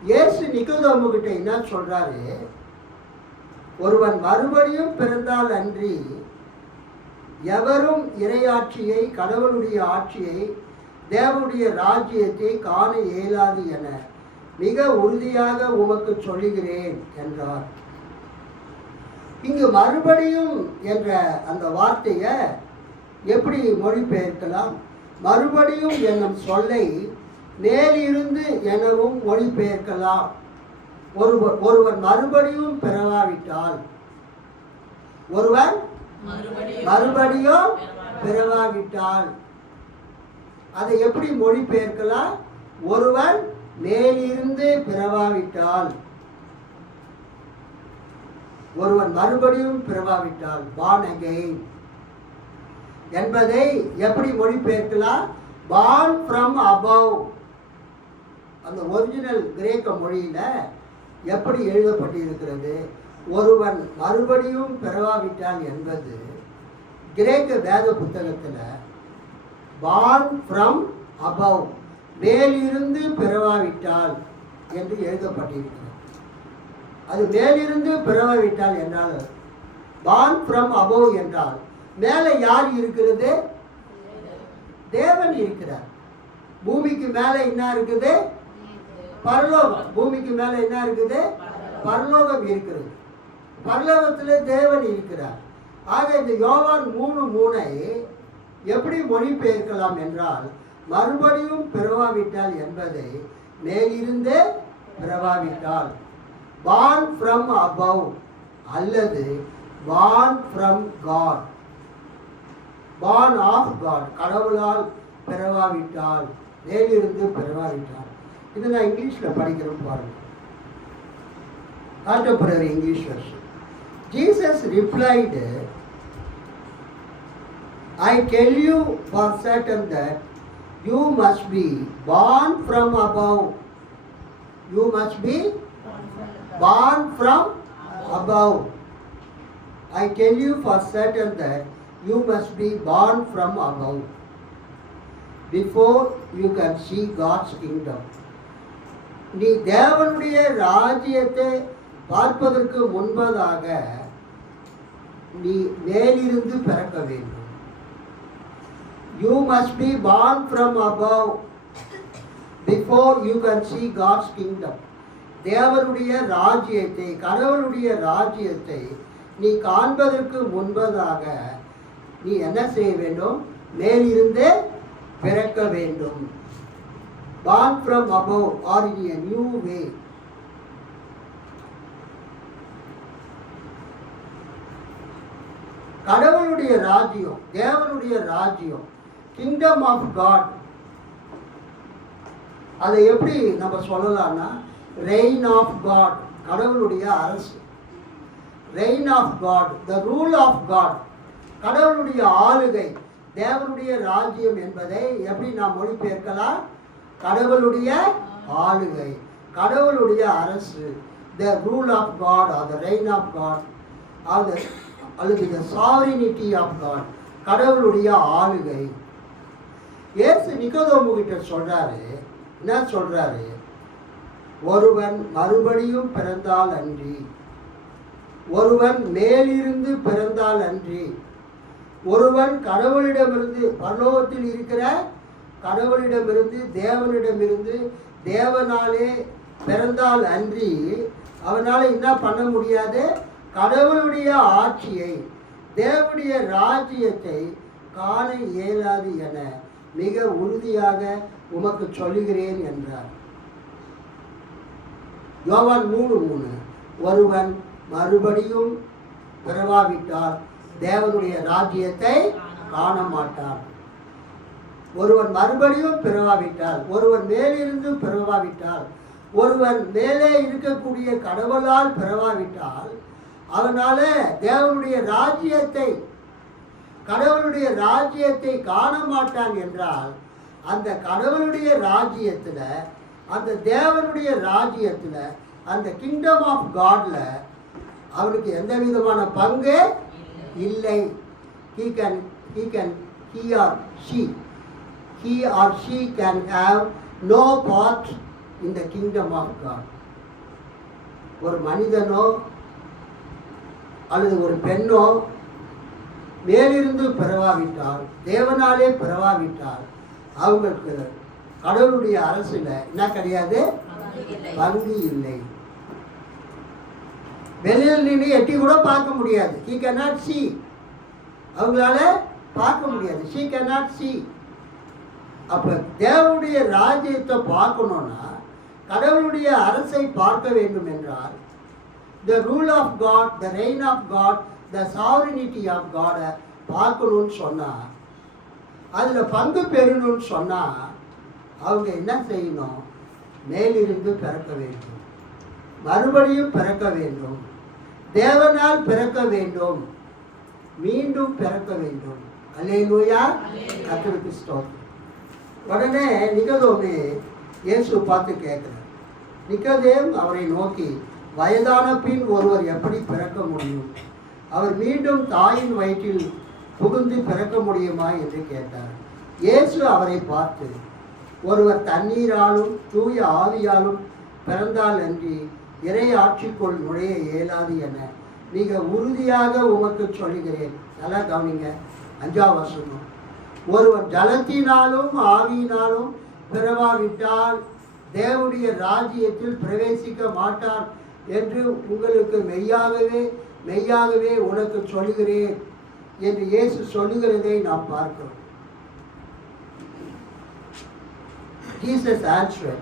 இயேசு நிக்கோதேமு கிட்ட என்ன சொல்றாரு? ஒருவன் மறுபடியும் பிறந்தால் அன்றி எவரும் இறையாட்சியை, கடவுளுடைய ஆட்சியை, தேவனுடைய ராஜ்யத்தை காண இயலாது என மிக உறுதியாக உமக்கு சொல்லுகிறேன் என்றார். இங்கு மறுபடியும் என்ற அந்த வார்த்தையை எப்படி மொழிபெயர்க்கலாம்? மறுபடியும் என்னும் சொல்லை மேலிருந்து எனவும் மொழிபெயர்க்கலாம். ஒருவன் மறுபடியும் பிறவாவிட்டால், ஒருவன் மறுபடியும் பிறவாவிட்டால், அதை எப்படி மொழிபெயர்க்கலாம்? ஒருவன் மேலிருந்து பிறவாவிட்டால், ஒருவன் மறுபடியும் பிறவாவிட்டால், born again என்பதை எப்படி மொழிபெயர்க்கலாம்? born from above. அந்த ஒரிஜினல் கிரேக்க மொழியில எப்படி எழுதப்பட்டிருக்கிறது? ஒருவன் மறுபடியும் பிறவாவிட்டால் என்பது கிரேக்க வேத புத்தகத்தில் born from above, மேலிருந்து பிறவாவிட்டால் என்று எழுதப்பட்டிருக்கிறது. அது மேலிருந்து பிறவாவிட்டால் என்றால், born from above என்றால் மேலே யார் இருக்கிறது? தேவன் இருக்கிறார். பூமிக்கு மேலே என்ன இருக்குது? பரலோகம். பூமிக்கு மேலே என்ன இருக்குது? பரலோகம் இருக்கிறது. பரலோகத்தில் தேவன் இருக்கிறார். ஆக இந்த யோவான் 3:3 எப்படி மொழிபெயர்க்கலாம் என்றால், மறுபடியும் பிறவாவிட்டால் என்பதை மேலிருந்து பிறவாவிட்டால், born from above அல்லது born from God, born of God, கடவுளால் பிறவாவிட்டால், மேலிருந்து பிறவாவிட்டால். இது நான் இங்கிலீஷில் படிக்கிறேன் பாருங்க. Contemporary English version. Jesus replied, I tell you for certain that you must be born from above. You must be born from above. I tell you for certain that you must be born from above before you can see God's kingdom. நீ தேவனுடைய ராஜ்யத்தை பார்ப்பதற்கு முன்பதாக நீ மேலிருந்து பிறக்க வேண்டும். You must be born from above before you can see God's kingdom. தேவனுடைய ராஜ்யத்தை, கடவுளுடைய ராஜ்யத்தை நீ காண்பதற்கு முன்பதாக நீ என்ன செய்ய வேண்டும்? மேலிருந்து பிறக்க வேண்டும். born from above or in a new way. கடவுளுடைய ராஜ்யம், தேவனுடைய ராஜ்யம், கிங்டம் ஆஃப் காட், அதை எப்படி நம்ம சொல்லலாம்னா ரெயின் ஆஃப் காட், கடவுளுடைய அரசு. Reign of God, the rule of God, கடவுளுடைய ஆளுகை, தேவனுடைய ராஜ்யம் என்பதை எப்படி நாம் மொழிபெயர்க்கலாம்? கடவுளுடைய ஆளுகை, கடவுளுடைய அரசு, the rule of God are the reign of God அல்லது த சாவரினிட்டி ஆஃப் காட், கடவுளுடைய ஆளுகை. இயேசு நிக்கோதேமு கிட்ட சொல்றாரு, என்ன சொல்றாரு? ஒருவன் மறுபடியும் பிறந்தால் அன்றி, ஒருவன் மேலிருந்து பிறந்தால் அன்றி, ஒருவன் கடவுளிடமிருந்து, பரலோகத்தில் இருக்கிற கடவுளிடமிருந்து, தேவனிடமிருந்து, தேவனாலே பிறந்தால் அன்றி அவனால் என்ன பண்ண முடியாது? கடவுளுடைய ஆட்சியை, தேவனுடைய ராஜ்யத்தை காண இயலாது என மிக உறுதியாக உமக்கு சொல்லுகிறேன் என்றார். யோவான் 3:3, ஒருவன் மறுபடியும் பிறவாவிட்டால் தேவனுடைய ராஜ்யத்தை காண மாட்டான். ஒருவன் மறுபடியும் பிறவாவிட்டால், ஒருவன் மேலிருந்து பிறவாவிட்டால், ஒருவன் மேலே இருக்கக்கூடிய கடவுளால் பிறவாவிட்டால் அவனால தேவனுடைய ராஜ்யத்தை, கடவுளுடைய ராஜ்யத்தை காண மாட்டான் என்றால், அந்த கடவுளுடைய ராஜ்யத்தில், அந்த தேவனுடைய ராஜ்யத்தில், அந்த கிங்டம் ஆஃப் காட்ல அவனுக்கு எந்த விதமான பங்கு இல்லை. he or she can have no part in the kingdom of God. ஒரு மனிதனோ அல்லது ஒரு பெண்ணோ மேலிருந்து பிறவாவிட்டால், தேவனாலே பிறவாவிட்டால் அவங்களுக்கு கடவுளுடைய அரசுல என்ன கிடையாது? பங்கு இல்லை. வெளியில் நின்று எட்டி கூட பார்க்க முடியாது. he cannot see, அவங்களால பார்க்க முடியாது. she cannot see. அப்ப தேவனுடைய ராஜ்யத்தை பார்க்கணும்னா, கடவுளுடைய அரசை பார்க்க வேண்டும் என்றால், the rule of God, the reign of God, the sovereignty of God பார்க்கணும்னு சொன்னா, அதுல பங்கு பெறணும்னு சொன்னா அவங்க என்ன செய்யணும்? மேலிருந்து பிறக்க வேண்டும், மறுபடியும் பிறக்க வேண்டும், தேவனால் பிறக்க வேண்டும், மீண்டும் பிறக்க வேண்டும். அல்லேலூயா, கர்த்தருக்கு ஸ்தோத்திரம். உடனே நிக்கோதேமு இயேசு பார்த்து கேட்கிறார். நிக்கோதேம் அவரை நோக்கி, வயதான பின் ஒருவர் எப்படி பிறக்க முடியும்? அவர் மீண்டும் தாயின் வயிற்றில் புகுந்து பிறக்க முடியுமா என்று கேட்டார். இயேசு அவரை பார்த்து, ஒருவர் தண்ணீராலும் தூய ஆவியாலும் பிறந்தால் அன்றி இறை ஆட்சிக்குள் நுழைய இயலாது என மிக உறுதியாக உமக்கு சொல்லுகிறேன். நல்லா கவனிங்க, 5ஆம் வசனம். ஒருவர் ஜலத்தினாலும் ஆவியினாலும் பிறவாவிட்டால் தேவனுடைய ராஜ்யத்தில் பிரவேசிக்க மாட்டார் என்று உங்களுக்கு மெய்யாகவே மெய்யாகவே உனக்கு சொல்லுகிறேன் என்று இயேசு சொல்லுகிறதை நாம் பார்க்கிறோம். Jesus answered,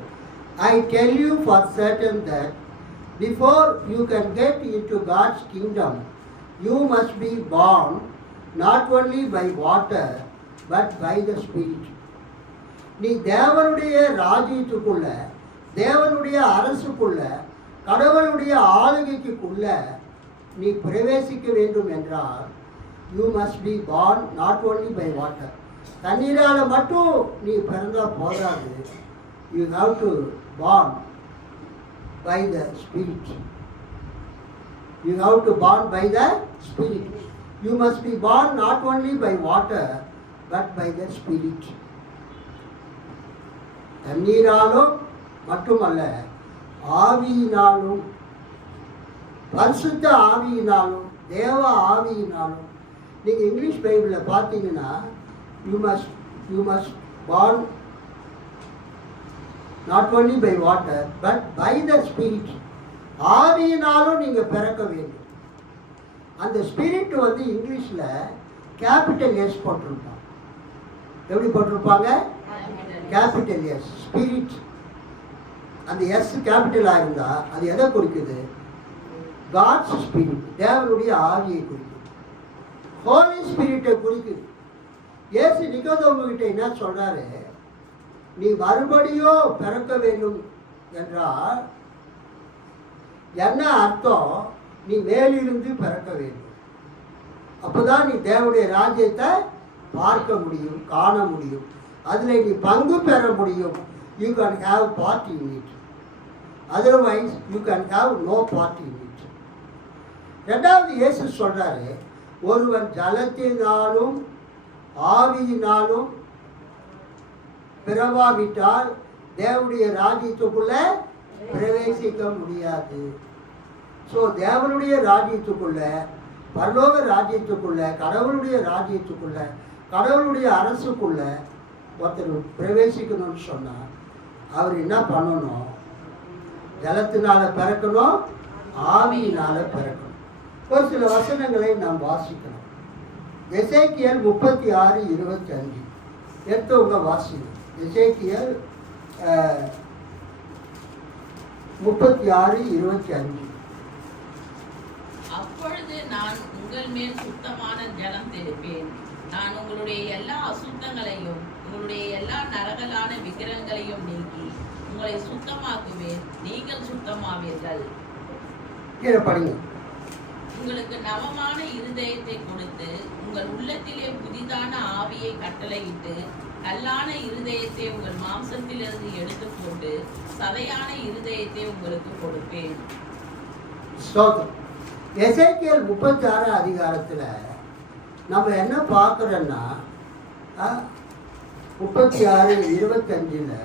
I tell you for certain that before you can get into God's kingdom, you must be born not only by water but by the Spirit. நீ தேவனுடைய ராஜ்யத்துக்குள்ள, தேவனுடைய அரசுக்குள்ள, கடவுளுடைய ஆளுகைக்குள்ள நீ பிரவேசிக்க வேண்டும் என்றால், you must be born not only by water. தண்ணீரால மட்டும் நீ பிறந்தா போதாது. You have to born by the Spirit. You have to born by the Spirit. You must be born not only by water but by the Spirit. தண்ணீராலும் மட்டுமல்ல, ஆவியினாலும், பரிசுத்த ஆவியினாலும், தேவ ஆவியினாலும். நீங்க இங்கிலீஷ் பைபிளில் பார்த்தீங்கன்னா, you must born not only by water but by the Spirit. ஆவியினாலும் நீங்க பிறக்க வேண்டும். அந்த ஸ்பிரிட் இங்கிலீஷ்ல கேபிட்டல் எஸ் போட்டிருப்பான். எப்படி போட்டிருப்பாங்க? Capital S. ஸ்பிரிட், அந்த எஸ் கேபிட்டலாக இருந்தால் அது எதை குறிக்குது? காட்ஸ் ஸ்பிரிட், தேவனுடைய ஆவியை குறிக்குது. ஹோலி ஸ்பிரிட்டை குறிக்குது. இயேசு நிக்கோதேமுகிட்ட என்ன சொல்றாரு? நீ மறுபடியோ பிறக்க வேண்டும் என்றால் என்ன அர்த்தம்? நீ மேலிருந்து பிறக்க வேண்டும். அப்போதான் நீ தேவனுடைய ராஜ்யத்தை பார்க்க முடியும், காண முடியும், அதில் நீ பங்கு பெற முடியும். You can have part in it, otherwise you can have no part in it. ரெண்டாவது இயேசு சொல்றாரு, ஒருவன் ஜலத்தினாலும் ஆவியினாலும் பிறவாவிட்டால் தேவனுடைய ராஜ்யத்துக்குள்ள பிரவேசிக்க முடியாது. ஸோ தேவனுடைய ராஜ்யத்துக்குள்ள, பரலோக ராஜ்யத்துக்குள்ள, கடவுளுடைய ராஜ்யத்துக்குள்ள, கடவுளுடைய அரசுக்குள்ள ஒருத்தர் பிரவேசிக்கணும்னு சொன்னால் அவர் என்ன பண்ணணும்? ஜலத்தினால பிறக்கணும், ஆவியினால பிறக்கணும். ஒரு சில வசனங்களை நாம் வாசிக்கணும். எசேக்கியேல் 36:25 எடுத்தவங்க வாசிங்க. எசேக்கியேல் 36:25. அப்பொழுது நான் உங்கள் மேல் சுத்தமான ஜலம் தெளிப்பேன். நான் உங்களுடைய எல்லா அசுத்தங்களையும் உங்களுடைய எல்லா நரகலான விக்கிரகங்களையும் நீக்கி உங்களை சுத்தமாக்குவேன், நீங்கள் சுத்தமாவீர்கள். கீழே படிங்க. உங்களுக்கு நவமான இருதயத்தை கொடுத்து உங்கள் உள்ளத்திலே புதிதான ஆவியை கட்டளையிட்டு கல்லான இருதயத்தை உங்கள் மாம்சத்திலிருந்து எடுத்து போட்டு சதையான இருதயத்தை உங்களுக்கு கொடுப்பேன். ஸ்தோத்திரம். எசேக்கியேல் 36 அதிகாரத்தில் நம்ம என்ன பார்க்குறோன்னா 36:25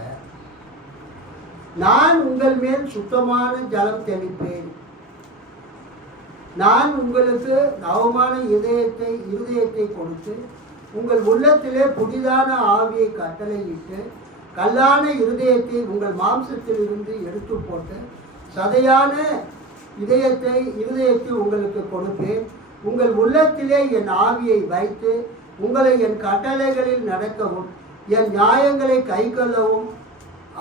நான் உங்கள் மேல் சுத்தமான ஜலம் தெளிப்பேன், நான் உங்களுக்கு நவமான இருதயத்தை கொடுத்து உங்கள் உள்ளத்திலே புதிதான ஆவியை கட்டளையிட்டு கல்லான இருதயத்தை உங்கள் மாம்சத்திலிருந்து எடுத்து போட்டு சதையான இருதயத்தை உங்களுக்கு கொடுப்பேன். உங்கள் உள்ளத்திலே என் ஆவியை வைத்து உங்களை என் கட்டளைகளில் நடக்கவும் என் நியாயங்களை கைக்கொள்ளவும்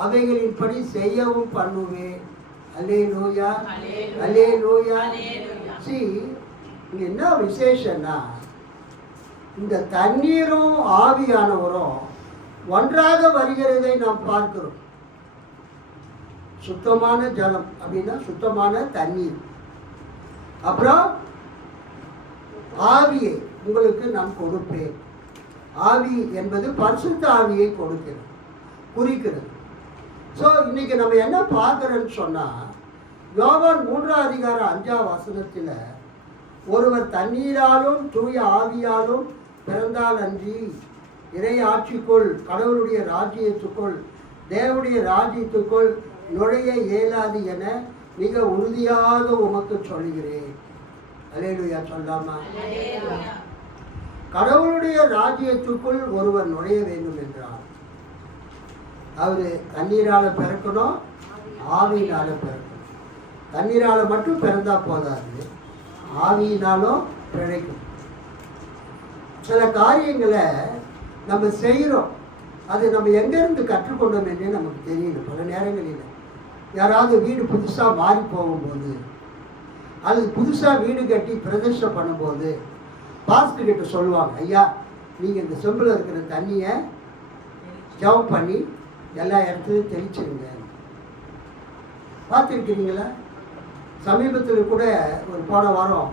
அவைகளின்படி செய்யவும் பண்ணுவேன். அல்லேலூயா, அல்லேலூயா. இங்க என்ன விசேஷம்னா, இந்த தண்ணீரும் ஆவியானவரும் ஒன்றாக வருகிறதை நாம் பார்க்கிறோம். சுத்தமான ஜலம் அப்படின்னா சுத்தமான தண்ணீர், அப்புறம் ஆவியை உங்களுக்கு நான் கொடுப்பேன். ஆவி என்பது பரிசுத்த ஆவியை குறிக்கிறது. ஸோ இன்னைக்கு நம்ம என்ன பார்க்குறோன்னு சொன்னால், யோவான் 3:5 ஒருவர் தண்ணீராலும் தூய ஆவியாலும் பிறந்தால் அன்றி இறை ஆட்சிக்குள், கடவுளுடைய ராஜ்யத்துக்குள், தேவனுடைய ராஜ்யத்துக்குள் நுழைய இயலாது என மிக உறுதியாக உமக்கு சொல்கிறேன். அல்லேலூயா சொல்லாமா? கடவுளுடைய ராஜ்யத்துக்குள் ஒருவர் நுழைய வேண்டும் என்றால் அவரு தண்ணீரால பிறக்கணும், ஆவியினால பிறக்கணும். தண்ணீரால மட்டும் பிறந்தா போதாது, ஆவியினாலும் பிழைக்கும். சில காரியங்களை நம்ம செய்கிறோம், அது நம்ம எங்கேருந்து கற்றுக்கொண்டோம் என்றே நமக்கு தெரியல. பல நேரங்களில் யாராவது வீடு புதுசாக மாறி போகும்போது அல்லது புதுசாக வீடு கட்டி பிரதிஷ்டை பண்ணும்போது பாஸ்டர் கிட்ட சொல்லுவாங்க, ஐயா நீங்கள் இந்த செம்பில் இருக்கிற தண்ணியை ஜவ் பண்ணி எல்லா இடத்துலையும் தெளிச்சிருங்க. பார்த்துருக்கிறீங்களா? சமீபத்தில் கூட ஒரு போன வாரம்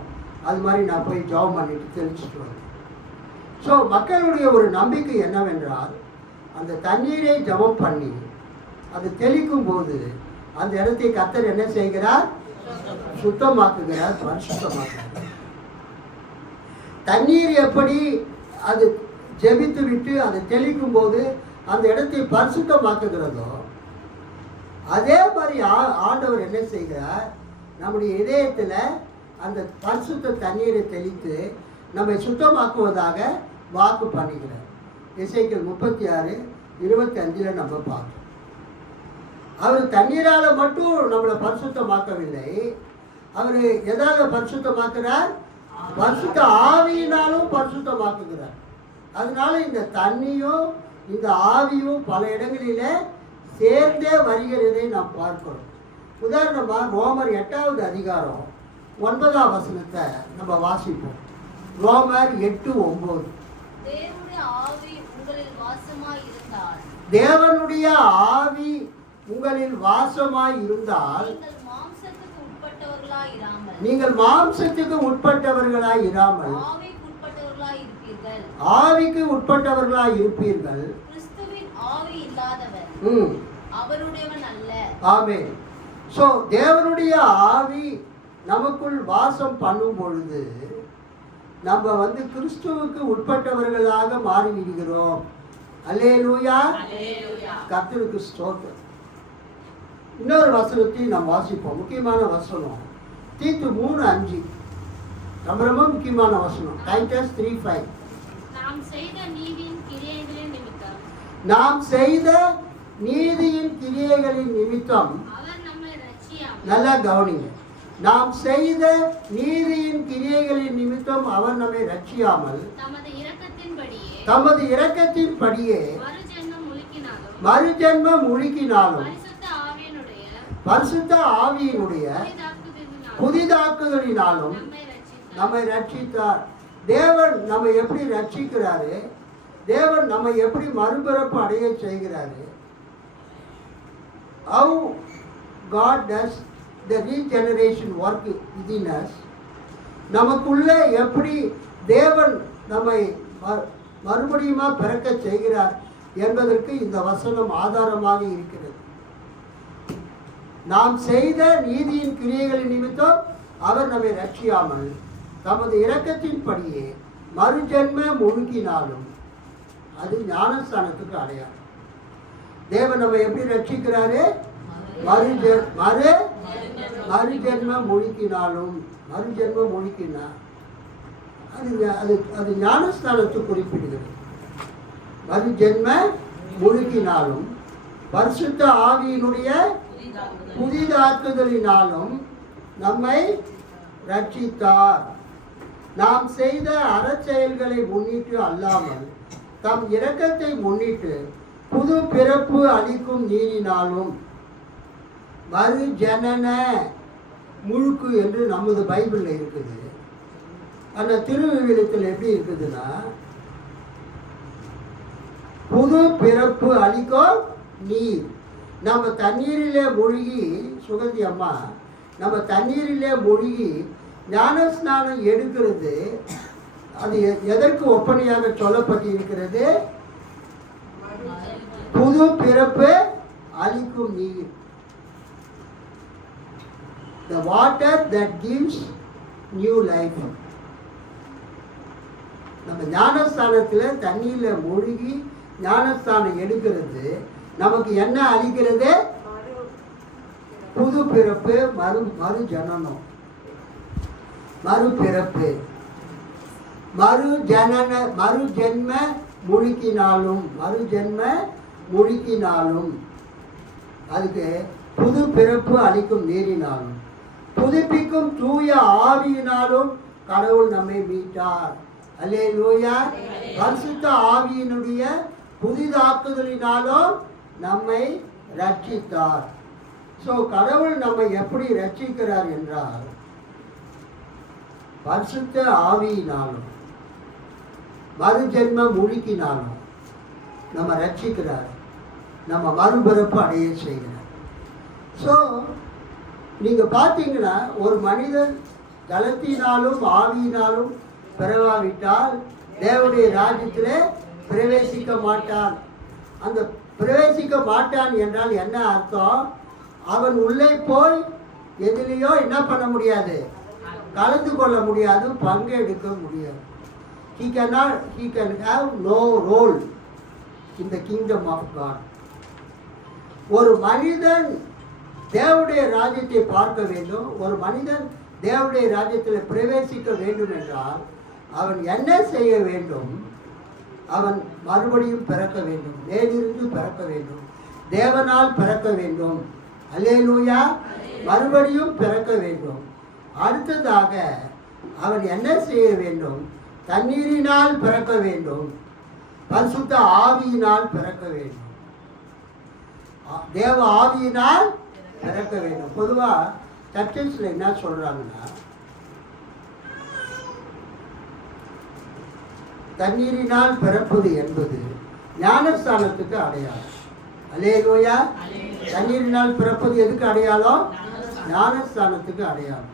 அது மாதிரி நான் போய் ஜாப் பண்ணிட்டு தெளிச்சுட்டு வந்தேன். ஸோ மக்களுடைய ஒரு நம்பிக்கை என்னவென்றால், அந்த தண்ணீரை ஜபம் பண்ணி அது தெளிக்கும் போது அந்த இடத்தை கர்த்தர் என்ன செய்கிறார்? சுத்தமாக்குகிறார், பரிசுத்தமாக்குகிறார். தண்ணீர் எப்படி அது ஜெபித்து விட்டு அதை தெளிக்கும் போது அந்த இடத்தை பரிசுத்தமாக்குகிறதோ, அதே மாதிரி ஆண்டவர் என்ன செய்கிறார்? நம்முடைய இதயத்தில் அந்த பரிசுத்த தண்ணீரை தெளித்து நம்மை சுத்தமாக்குவதாக வாக்கு பண்ணுகிறார். எசேக்கியேல் 36:25 நம்ம பார்க்கணும். அவர் தண்ணீரால் மட்டும் நம்மளை பரிசுத்தமாக்கவில்லை, அவர் எதால பரிசுத்தமாக்குறார்? பரிசுத்த ஆவியினாலும் பரிசுத்தமாக்குகிறார். அதனால இந்த தண்ணியும் இந்த ஆவியும் பல இடங்களிலே சேர்ந்தே வருகிறதை நாம் பார்க்கிறோம். உதாரணமாக ரோமர் 8வது அதிகாரம் 9ஆம் வசனத்தை நம்ம வாசிப்போம். ரோமர் 8:9. தேவனுடைய ஆவி உங்களில் வாசமாய் இருந்தால் தேவனுடைய ஆவி உங்களில் வாசமாய் இருந்தால் நீங்கள் மாம்சத்துக்கு உட்பட்டவர்களாய் இராமல் ஆவிக்கு உட்பட்டவர்களாய் இருப்பீர்கள். கிறிஸ்துவின் ஆவி இல்லாதவர் அவருடையவன் அல்ல. ஆமென். சோ தேவனுடைய ஆவி நமக்குள் வாசம் பண்ணும் பொழுது நம்ம கிறிஸ்துவுக்கு உட்பட்டவர்களாக மாறிவிடுகிறோம். அல்லேலூயா. கர்த்தருக்கு ஸ்தோத்திரம். இன்னொரு வசனத்தை நாம் வாசிப்போம். முக்கியமான வசனம் தீத்து 3:5. ரொம்ப ரொம்ப முக்கியமான வசனம். டைட்டஸ் 3:5. நாம் செய்த நீதியின் கிரியைகளின் நிமித்தம் அவர் நம்மை ரட்சியாமல். நல்லா கவனிங்க. நாம் செய்த நீதியின் கிரியைகளின் நிமித்தம் அவர் நம்மை ரட்சியாமல் தமது இரக்கத்தின்படியே மறுஜென்மம் முழுக்கினாலும் பரிசுத்த ஆவியினுடைய புதிதாக்குதலினாலும் நம்மை ரட்சித்தார். தேவன் நம்மை எப்படி ரட்சிக்கிறாரு? தேவன் நம்மை எப்படி மறுபிறப்பு அடைய செய்கிறாரு? How God does the regeneration work within us? நமக்குள்ளே எப்படி தேவன் நம்மை மறுபடியுமா பிறக்க செய்கிறார் என்பதற்கு இந்த வசனம் ஆதாரமாக இருக்கிறது. நாம் செய்த நீதியின் கிரியைகளின் நிமித்தம் அவர் நம்மை ரட்சியாமல் தமது இரக்கத்தின்படியே மறுஜென்ம முழுக்கினாலும். அது ஞானஸ்தானத்துக்கு அடையாளம். தேவன் நம்ம எப்படி ரட்சிக்கிறாரு? மறுஜென்ம முழுக்கினாலும். மறுஜென்ம முழுக்கினா அது ஞானஸ்தானத்தை குறிப்பிடுகிறது. மறுஜென்ம முழுக்கினாலும் பரிசுத்த ஆவியினுடைய புதிதாக்குதலினாலும் நம்மை ரட்சித்தார். நாம் செய்த அறச்செயல்களை முன்னிட்டு அல்லாமல் தம் இரக்கத்தை முன்னிட்டு புது பிறப்பு அளிக்கும் நீரினாலும். மறுஜனன முழுக்கு என்று நமது பைபிளில் இருக்குது. அந்த திருவிவிலியத்தில் எப்படி இருக்குதுன்னா, புது பிறப்பு அளிக்கும் நீர். நம்ம தண்ணீரிலே மூழ்கி, சுகந்தி அம்மா, நம்ம தண்ணீரிலே மூழ்கி ஞானஸ்நானம் எடுக்கிறது. அது எதற்கு ஒப்பனையாக சொல்லப்பட்டு இருக்கிறது? புது பிறப்பு அளிக்கும் நீர். The water that gives new life. நம்ம ஞானஸ்தானத்தில் தண்ணீரில் மூழ்கி ஞானஸ்தானம் எடுக்கிறது நமக்கு என்ன அளிக்கிறது? புது பிறப்பு, மறு ஜனனம், மறுபிறப்பு, மறுஜென்ம முழுக்கினாலும். மறுஜென்ம முழுக்கினாலும் அதுக்கு புது பிறப்பு அளிக்கும் நீரினாலும் புதுப்பிக்கும் தூய ஆவியினாலும் கடவுள் நம்மை மீட்டார். அல்லேலூயா. பரிசுத்த ஆவியினுடைய புதிதாக்குதலினாலும் நம்மை ரட்சித்தார். ஸோ கடவுள் நம்மை எப்படி ரட்சிக்கிறார் என்றால் பரிசுத்த ஆவியினாலும் மறுஜென்ம முழுக்கினாலும் நம்ம ரட்சிக்கிறார், நம்ம மறுபிறப்பு அடைய செய்கிறார். ஸோ நீங்கள் பார்த்தீங்கன்னா ஒரு மனிதன் ஜலத்தினாலும் ஆவியினாலும் பிறவாவிட்டால் தேவனுடைய ராஜ்யத்தில் பிரவேசிக்க மாட்டான். அந்த பிரவேசிக்க மாட்டான் என்றால் என்ன அர்த்தம்? அவன் உள்ளே போய் எதிலையோ என்ன பண்ண முடியாது, கலந்து கொள்ள முடியாது, பங்கெடுக்க முடியாது. He can have no role in the kingdom of God. ஒரு மனிதன் தேவனுடைய ராஜ்யத்தை பார்க்க வேண்டும், ஒரு மனிதன் தேவனுடைய ராஜ்யத்தில் பிரவேசிக்க வேண்டும் என்றால் அவன் என்ன செய்ய வேண்டும்? அவன் மறுபடியும் பிறக்க வேண்டும், மேலிருந்து பிறக்க வேண்டும், தேவனால் பிறக்க வேண்டும். அல்லேலூயா. மறுபடியும் பிறக்க வேண்டும். அடுத்ததாக அவன் என்ன செய்ய வேண்டும்? தண்ணீரினால் பிறக்க வேண்டும். பரிசுத்த ஆவியினால் பிறக்க வேண்டும். தேவ ஆவியினால் பிறக்க வேண்டும். பொதுவா சர்ச்சஸ்ல என்ன சொல்றாங்கன்னா, தண்ணீரினால் பிறப்பது என்பது ஞானஸ்தானத்துக்கு அடையாளம். அல்லேலூயா. தண்ணீரினால் பிறப்பது எதுக்கு அடையாளம்? ஞானஸ்தானத்துக்கு அடையாளம்.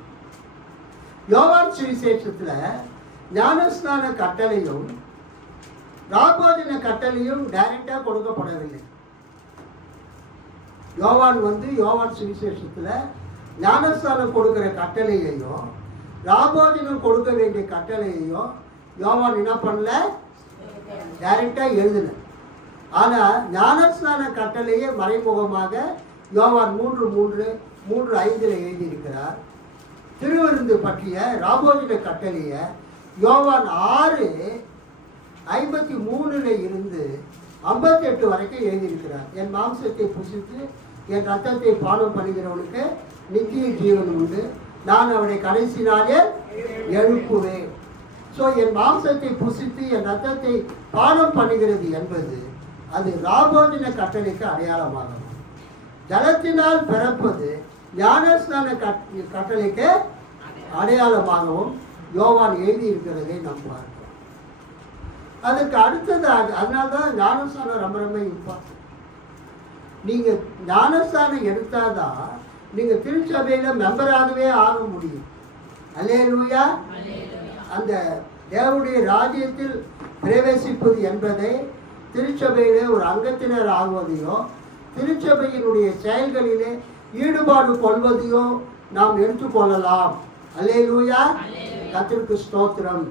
யோவான் சுவிசேஷத்துல ஞானஸ்நான கட்டளையும் ராபோஜன கட்டளையும் டைரக்டா கொடுக்கப்படவில்லை. யோவான் சுவிசேஷத்துல ஞானஸ்தானம் கொடுக்கிற கட்டளையையும் ராபோஜனம் கொடுக்க வேண்டிய கட்டளையையும் யோவான் என்ன பண்ணல? டைரக்டா எழுதல. ஆனா ஞானஸ்நான கட்டளையே மறைமுகமாக யோவான் 3:3-3:5 எழுதியிருக்கிறார். திருவிருந்து பற்றிய ராபோஜன கட்டளைய யோவான் 6:53 இருந்து 58 வரைக்கும் எழுதியிருக்கிறார். என் மாம்சத்தை புசித்து என் ரத்தத்தை பானம் பண்ணுகிறவனுக்கு நித்திய ஜீவன் உண்டு, நான் அவனை கடைசி நாளே எழுப்புவேன். ஸோ என் மாம்சத்தை புசித்து என் ரத்தத்தை பானம் பண்ணுகிறது என்பது அது ராபோஜன கட்டளைக்கு அடையாளமாகும். ஜலத்தினால் பிறப்பது ஞானஸ்நான கட்டளைக்கு அடையாளமாகவும் யோவான் எழுதியிருக்கிறதை நாம் பார்க்கிறோம். அதுக்கு அடுத்ததாக அதனால்தான் ஞானஸ்தானம் ரொம்ப ரொம்ப இம்பார்ட்டன்ட். நீங்க ஞானஸ்தானம் எடுத்தாதான் நீங்க திருச்சபையில மெம்பராகவே ஆக முடியும். அல்லேலூயா. அந்த தேவனுடைய ராஜ்யத்தில் பிரவேசிப்பது என்பதை திருச்சபையிலே ஒரு அங்கத்தினர் ஆகுவதையோ திருச்சபையினுடைய செயல்களிலே ஈடுபாடு கொள்வதையோ நாம் எடுத்துக்கொள்ளலாம். அல்லேலூயா. கர்த்தருக்கு ஸ்தோத்திரம்.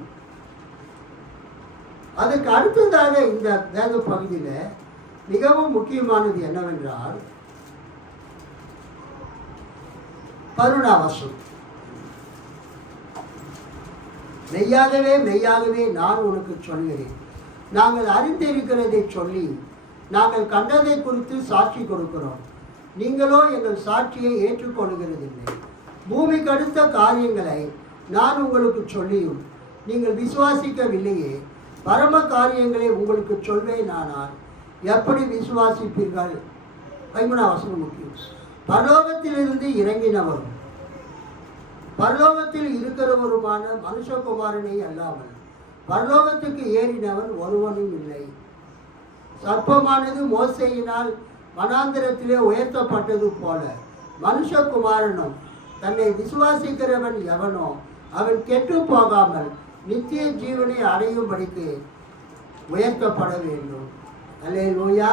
அதுக்கு அடுத்ததாக இந்த வேத பகுதியில மிகவும் முக்கியமானது என்னவென்றால் 11 வசனம். மெய்யாகவே மெய்யாகவே நான் உனக்கு சொல்கிறேன், நாங்கள் அறிந்திருக்கிறதை சொல்லி நாங்கள் கண்டதை குறித்து சாட்சி கொடுக்கிறோம், நீங்களோ எங்கள் சாட்சியை ஏற்றுக்கொள்கிறதில்லை. பூமிக்கு அடுத்த காரியங்களை நான் உங்களுக்கு சொல்லியும் நீங்கள் விசுவாசிக்கவில்லையே. பரம காரியங்களை உங்களுக்கு சொல்வேனானால் எப்படி விசுவாசிப்பீர்கள்? 13 வசனம் முக்கியம். பரலோகத்திலிருந்து இறங்கினவரும் பரலோகத்தில் இருக்கிறவருமான மனுஷகுமாரனை அல்லாமல் பரலோகத்துக்கு ஏறினவன் ஒருவனும் இல்லை. சர்ப்பமானது மோசையினால் வனாந்திரத்திலே உயர்த்தப்பட்டது போல மனுஷகுமாரனும் தன்னை விசுவாசிக்கிறவன் எவனோ அவன் கெட்டு போகாமல் நித்திய ஜீவனை அடையும்படிக்கு உயர்த்தப்பட வேண்டும். அல்லேலூயா.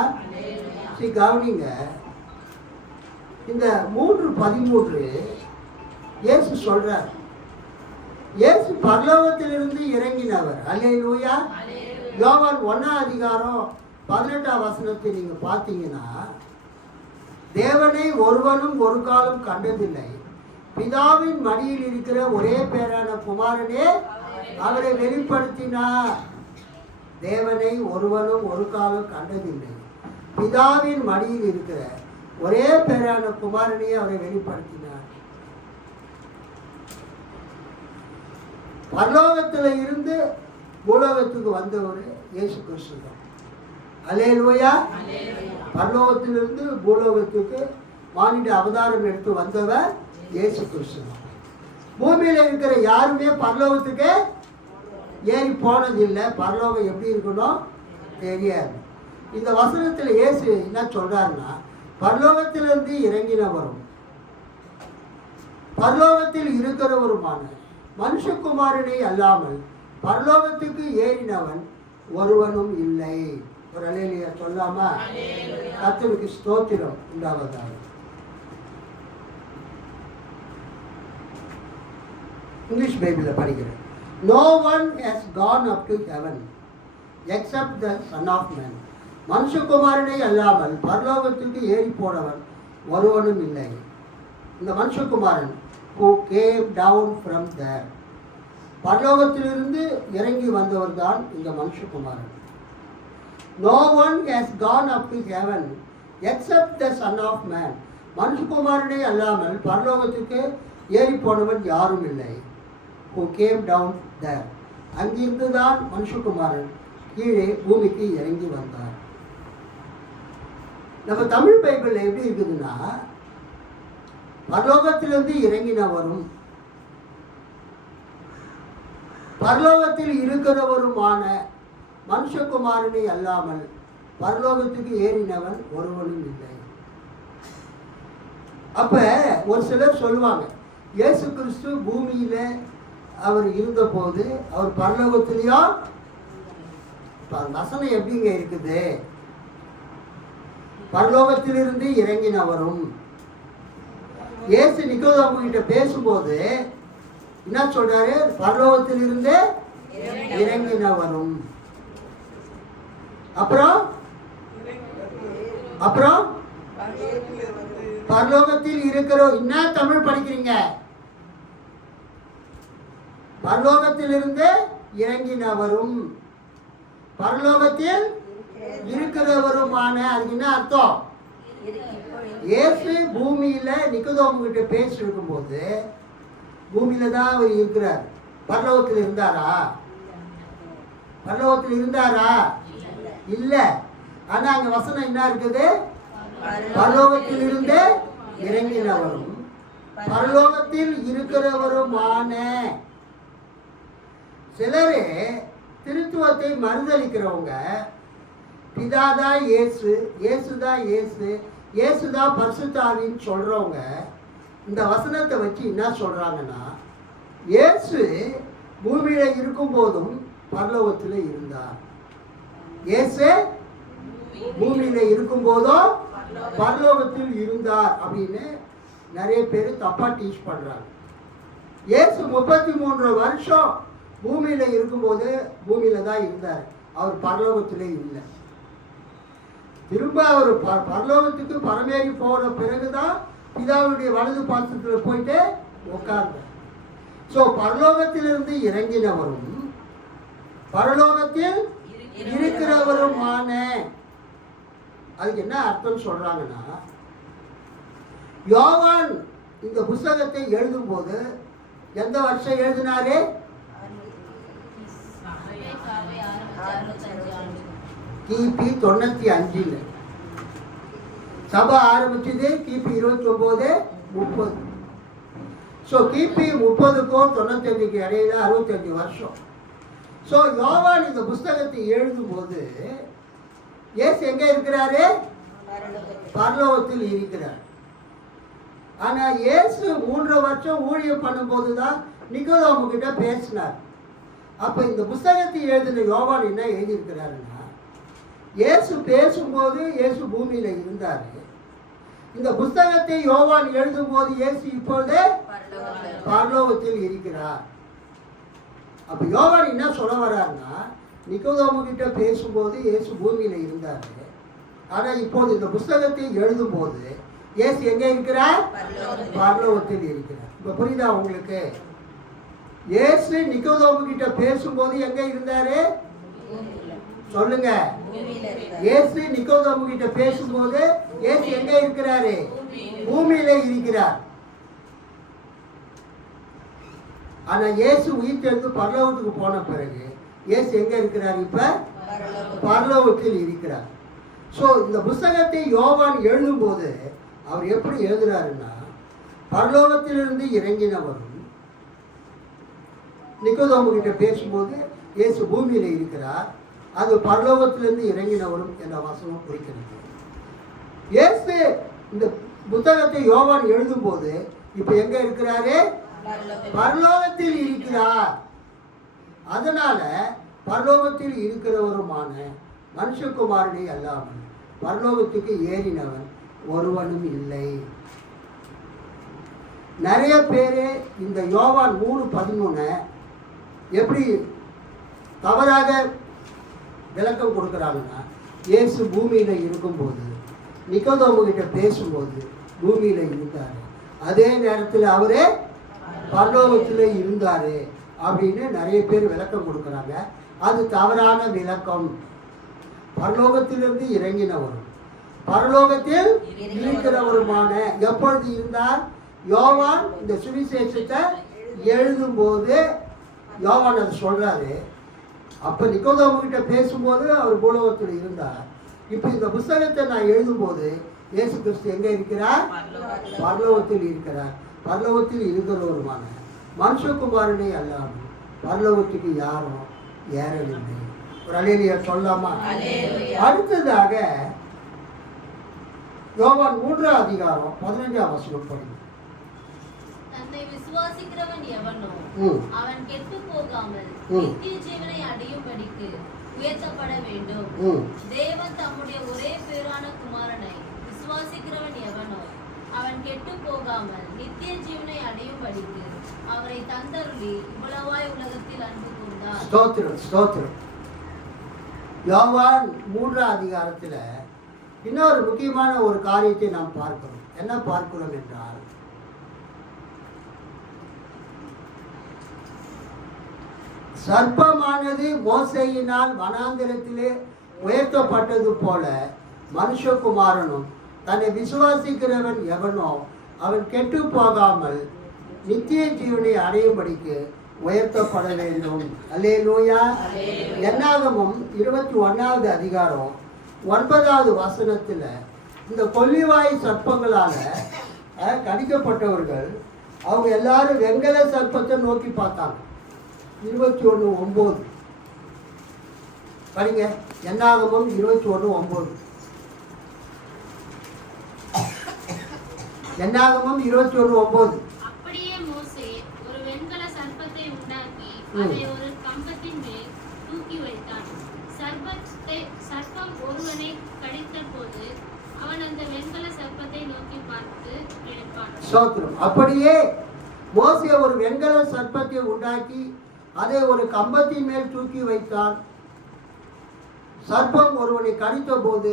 கவனிங்க, இந்த 3:13 இயேசு சொல்றார். இயேசு பரலோகத்திலிருந்து இறங்கினவர். அல்லேலூயா. யோவான் 1:18 வசனத்தை நீங்க பார்த்தீங்கன்னா, தேவனை ஒருவனும் ஒரு காலம் கண்டதில்லை, பிதாவின் மடியில் இருக்கிற ஒரே பேரான குமாரனே அவரை வெளிப்படுத்தினார். தேவனை ஒருவனும் ஒரு காலம் கண்டதில்லை, பிதாவின் மடியில் இருக்கிற ஒரே பேரான குமாரனே அவரை வெளிப்படுத்தினார். பரலோகத்தில் இருந்து பூலோகத்துக்கு வந்தவர் இயேசு கிறிஸ்து தான். அல்லேலூயா. பரலோகத்திலிருந்து பூலோகத்துக்கு மானிட அவதாரம் எடுத்து வந்தவர் இயேசு கிறிஸ்து தான். பூமியில இருக்கிற யாருமே பரலோகத்துக்கு ஏறி போனதில்லை. பரலோகம் எப்படி இருக்கணும் தெரியாது. இந்த வசனத்தில் இயேசு என்ன சொல்றாருன்னா, பரலோகத்திலிருந்து இறங்கினவரும் பரலோகத்தில் இருக்கிறவருமான மனுஷகுமாரனை அல்லாமல் பரலோகத்துக்கு ஏறினவன் ஒருவனும் இல்லை. ஒரு அல்லேலூயா சொல்லாமா? கர்த்தருக்கு ஸ்தோத்திரம் உண்டாவதாக. இங்கிலீஷ் பைபிளில் படிக்கிறேன். No one has gone up to heaven except the Son of Man. மனுஷகுமாரனை அல்லாமல் பரலோகத்துக்கு ஏறி போனவன் ஒருவனும் இல்லை. இந்த மனுஷகுமாரன் who came down from there, பரலோகத்திலிருந்து இறங்கி வந்தவர் தான் இந்த மனுஷகுமாரன். No one has gone up to heaven except the Son of Man. மனுஷகுமாரனை அல்லாமல் பரலோகத்துக்கு ஏறி போனவன் யாரும் இல்லை. who came down there, அங்கிருந்து தான் மனுஷகுமாரன் கீழே பூமிக்கு இறங்கி வந்தார். நம்ம தமிழ் பைபிள்ல எப்படி இருக்குதுன்னா, பரலோகத்திலிருந்து இறங்கினவரும் பரலோகத்தில் இருக்கிறவருமான மனுஷகுமாரனை அல்லாமல் பரலோகத்துக்கு ஏறினவன் ஒருவனும் இல்லை. அப்ப ஒரு சிலர் சொல்லுவாங்க, இயேசு கிறிஸ்து பூமியில அவர் இருந்தபோது அவர் பரலோகத்திலேயோ, வசனம் எப்படிங்க இருக்குது? பரலோகத்திலிருந்து இறங்கினவரும். இயேசு நிக்கோதேமு கிட்ட பேசும்போது என்ன சொல்றாரு? பரலோகத்திலிருந்து இறங்கினவரும். அப்புறம் பரலோகத்தில் இருக்கிற, என்ன தமிழ் படிக்கிறீங்க? பரலோகத்திலிருந்து இறங்கினவரும் பரலோகத்தில் இருக்கிறவருமான. அதுக்கு என்ன அர்த்தம்? இயேசு பூமியில நிக்கோதேமு கிட்ட பேசி இருக்கும்போது பூமியில தான் அவர் இருக்கிறார். பரலோகத்தில் இருந்தாரா? பரலோகத்தில் இருந்தாரா? இல்ல. ஆனா அங்க வசனம் என்ன இருக்குது? பரலோகத்தில் இருந்து இறங்கினவரும் பரலோகத்தில் இருக்கிறவருமான. சிலரே திருத்துவத்தை மறுதளிக்கிறவங்க, பிதாதான் இயேசு, இயேசுதான் இயேசு, இயேசுதான் பரிசுத்த ஆவின்னு சொல்றவங்க இந்த வசனத்தை வச்சு என்ன சொல்றாங்கன்னா, இயேசு பூமியில இருக்கும் போதும் பரலோகத்தில் இருந்தார். இயேசு பூமியில இருக்கும் போதும் பரலோகத்தில் இருந்தார் அப்படின்னு நிறைய பேர் தப்பா டீச் பண்றாங்க. இயேசு 33 வருஷம் பூமியில இருக்கும்போது பூமியில தான் இருந்தார். அவர் பரலோகத்திலே இல்லை. திரும்ப அவர் பரலோகத்துக்கு பரமேறி போன பிறகுதான் பிதாவுடைய வலது பாசத்துல போயிட்டு உட்கார்ந்தார். ஸோ பரலோகத்திலிருந்து இறங்கினவரும் பரலோகத்தில் இருக்கிறவருமான. அதுக்கு என்ன அர்த்தம் சொல்றாங்கன்னா, யோவான் இந்த புஸ்தகத்தை எழுதும் போது எந்த வருஷம் எழுதினாரு? கிபி 95. சபை ஆரம்பிச்சது கிபி 29, 30. ஸோ கிபி 30க்கும் 95க்கு இடையில 65 வருஷம். ஸோ யோவான் இந்த புஸ்தகத்தை எழுதும் போது இயேசு எங்க இருக்கிறாரு? பரலோகத்தில் இருக்கிறார். ஆனா இயேசு 3 வருஷம் ஊழியம் பண்ணும்போது தான் நிக்கோதேமு கிட்ட பேசினார். அப்ப இந்த புஸ்தகத்தை எழுதின யோவான் என்ன எழுதியிருக்கிறாருன்னா, இயேசு பேசும்போது இயேசு பூமியில இருந்தாரு. இந்த புஸ்தகத்தை யோவான் எழுதும் போது இயேசு இப்பொழுது பரலோகத்தில் இருக்கிறார். அப்ப யோவான் என்ன சொல்ல வர்றாருன்னா, நிக்கோதேமு கிட்ட பேசும்போது இயேசு பூமியில இருந்தாரு. ஆனா இப்போது இந்த புஸ்தகத்தை எழுதும் போது இயேசு எங்க இருக்கிறார்? பரலோகத்தில் இருக்கிறார். இப்ப புரியுதா உங்களுக்கு? இயேசு நிக்கோதேமு கிட்ட பேசும்போது எங்க இருந்தாரு? சொல்லுங்க. இயேசு நிக்கோதேமு கிட்ட பேசும்போது இயேசு எங்க இருக்கிறாரு? பூமியில இருக்கிறார். ஆனா இயேசு உயிர்த்தெழுந்து பரலோகத்துக்கு போன பிறகு இயேசு எங்க இருக்கிறார்? இப்ப பரலோகத்தில் இருக்கிறார். ஸோ இந்த புஸ்தகத்தை யோவான் எழுதும் போது அவர் எப்படி எழுதுறாருன்னா, பரலோகத்திலிருந்து இறங்கினவரும் நிக்கோதேமு கிட்ட பேசும்போது இயேசு பூமியில இருக்கிறார். அது பரலோகத்திலிருந்து இறங்கினவரும் என்ற வசனம் குறிக்கிறது. இயேசு இந்த புத்தகத்தை யோவான் எழுதும் போது இப்ப எங்க இருக்கிறாரு? பரலோகத்தில் இருக்கிறார். அதனால பரலோகத்தில் இருக்கிறவருமான மனுஷகுமாரனை அல்லாமல் பரலோகத்துக்கு ஏறினவன் ஒருவனும் இல்லை. நிறைய பேரு இந்த யோவான் 3:13 எப்படி தவறாக விளக்கம் கொடுக்குறாங்கன்னா, இயேசு பூமியில இருக்கும்போது நிக்கோதேமு கிட்ட பேசும்போது பூமியில இருந்தாரு, அதே நேரத்தில் அவரே பரலோகத்தில் இருந்தாரு அப்படின்னு நிறைய பேர் விளக்கம் கொடுக்குறாங்க. அது தவறான விளக்கம். பரலோகத்திலிருந்து இறங்கினவரும் பரலோகத்தில் இருக்கிறவருமான எப்பொழுது இருந்தார்? யோவான் இந்த சுவிசேஷத்தை எழுதும் போது யோவான் அதை சொல்றாரு. அப்போ நிக்கோதேமுகிட்ட பேசும்போது அவர் பூலோகத்தில் இருந்தார். இப்போ இந்த புஸ்தகத்தை நான் எழுதும்போது இயேசு கிறிஸ்து எங்கே இருக்கிறார்? பரலோகத்தில் இருக்கிறார். பரலோகத்தில் இருக்கிறவருமான மனுஷகுமாரனே அல்லாமல் பரலோகத்துக்கு யாரும் ஏறவில்லை. ஒரு அல்லேலூயா சொல்லாமா? அடுத்ததாக யோவான் 3ஆம் அதிகாரம் 15ஆம் வசனம் படிங்க. தன்னை விசுவாசிக்கிறவன் எவனோ அவன் கெட்டு போகாமல் ம். நித்திய ஜீவனை அடையும்படிக்கு உயர்த்தப்பட வேண்டும். தேவன் தம்முடைய ஒரே பேரான குமாரனை விசுவாசிக்கிறவன் எவனோ அவன் கெட்டு போகாமல் நித்திய ஜீவனை அடையும்படிக்கு அவரை தந்தருளி இவ்வளவாய் உலகத்தில் அன்பு கூர்ந்தார். ஸ்தோத்திரம், ஸ்தோத்திரம். யோவான் 3ஆம் அதிகாரத்தில் இன்னொரு முக்கியமான ஒரு காரியத்தை நாம் பார்க்கிறோம். என்ன பார்க்கிறோம் என்றால், சர்ப்பமானது மோசேயினால் வனாந்திரத்திலே உயர்த்தப்பட்டது போல மனுஷகுமாரனும் தன்னை விசுவாசிக்கிறவன் எவனோ அவன் கெட்டு போகாமல் நித்திய ஜீவனை அடையும்படிக்கு உயர்த்தப்பட வேண்டும். அல்லேலூயா. என்னாகமும் 21ஆவது அதிகாரம் 9ஆவது வசனத்தில் இந்த கொல்லிவாய் சர்ப்பங்களால் கடிக்கப்பட்டவர்கள் அவங்க எல்லாரும் வெங்கல சர்ப்பத்தை நோக்கி பார்த்தாங்க. 21:9 படிங்க. என்னாகமும் 21:9. என்னாகமும் 21:9. அப்படியே மோசே ஒரு வெண்கல சர்ப்பத்தை உண்டாக்கி அதை ஒரு கம்பத்தின் மேல் தூக்கி வைத்தான். சர்ப்பம் ஒருவனை கடித்த போது அவன் அந்த வெண்கல சர்ப்பத்தை நோக்கி பார்த்து பிழைப்பான். ஸ்தோத்திரம். அப்படியே மோசே ஒரு வெண்கல சர்ப்பத்தை உண்டாக்கி அதை ஒரு கம்பத்தின் மேல் தூக்கி வைத்தான். சர்ப்பம் ஒருவனை கடித்த போது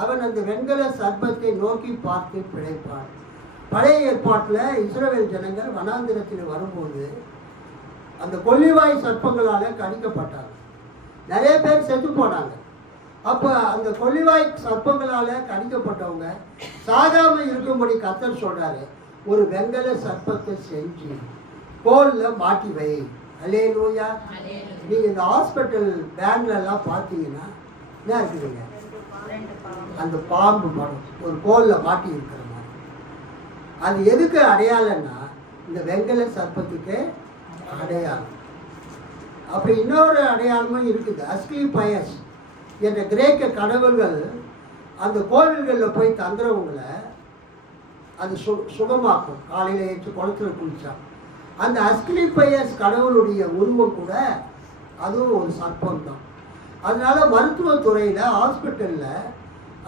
அவன் அந்த வெண்கல சர்ப்பத்தை நோக்கி பார்த்து பிழைப்பான். பழைய ஏற்பாட்டில் இஸ்ரவேல் ஜனங்கள் வனாந்திரத்தில் வரும்போது அந்த கொல்லிவாய் சர்ப்பங்களால் கடிக்கப்பட்டாங்க. நிறைய பேர் செத்து போனாங்க. அப்போ அந்த கொல்லிவாய் சர்ப்பங்களால் கடிக்கப்பட்டவங்க சாகாமல் இருக்கும்படி கர்த்தர் சொல்கிறாரு, ஒரு வெண்கல சர்ப்பத்தை செஞ்சு கோலில் மாட்டி வை. அல்லேலூயா. நீங்கள் இந்த ஹாஸ்பிட்டல் பேங்க்லலாம் பார்த்தீங்கன்னா என்ன இருக்குதுங்க, அந்த பாம்பு படம் ஒரு கோலில் மாட்டி இருக்கிற மாதிரி. அது எதுக்கு அடையாளம்னா இந்த வெண்கல சர்ப்பத்துக்கு அடையாளம். அப்படி இன்னொரு அடையாளமும் இருக்குது. அஸ்கிலிபயஸ் என்ற கிரேக்க கடவுள்கள் அந்த கோவில்களில் போய் தங்குறவங்களை அது சுகமாக்கும். காலையில் ஏற்று குளத்தில் குளிச்சா அந்த அஸ்கிலிபயஸ் கடவுளுடைய உருவம் கூட அதுவும் ஒரு சர்ப்பம் தான். அதனால மருத்துவத்துறையில் ஹாஸ்பிட்டலில்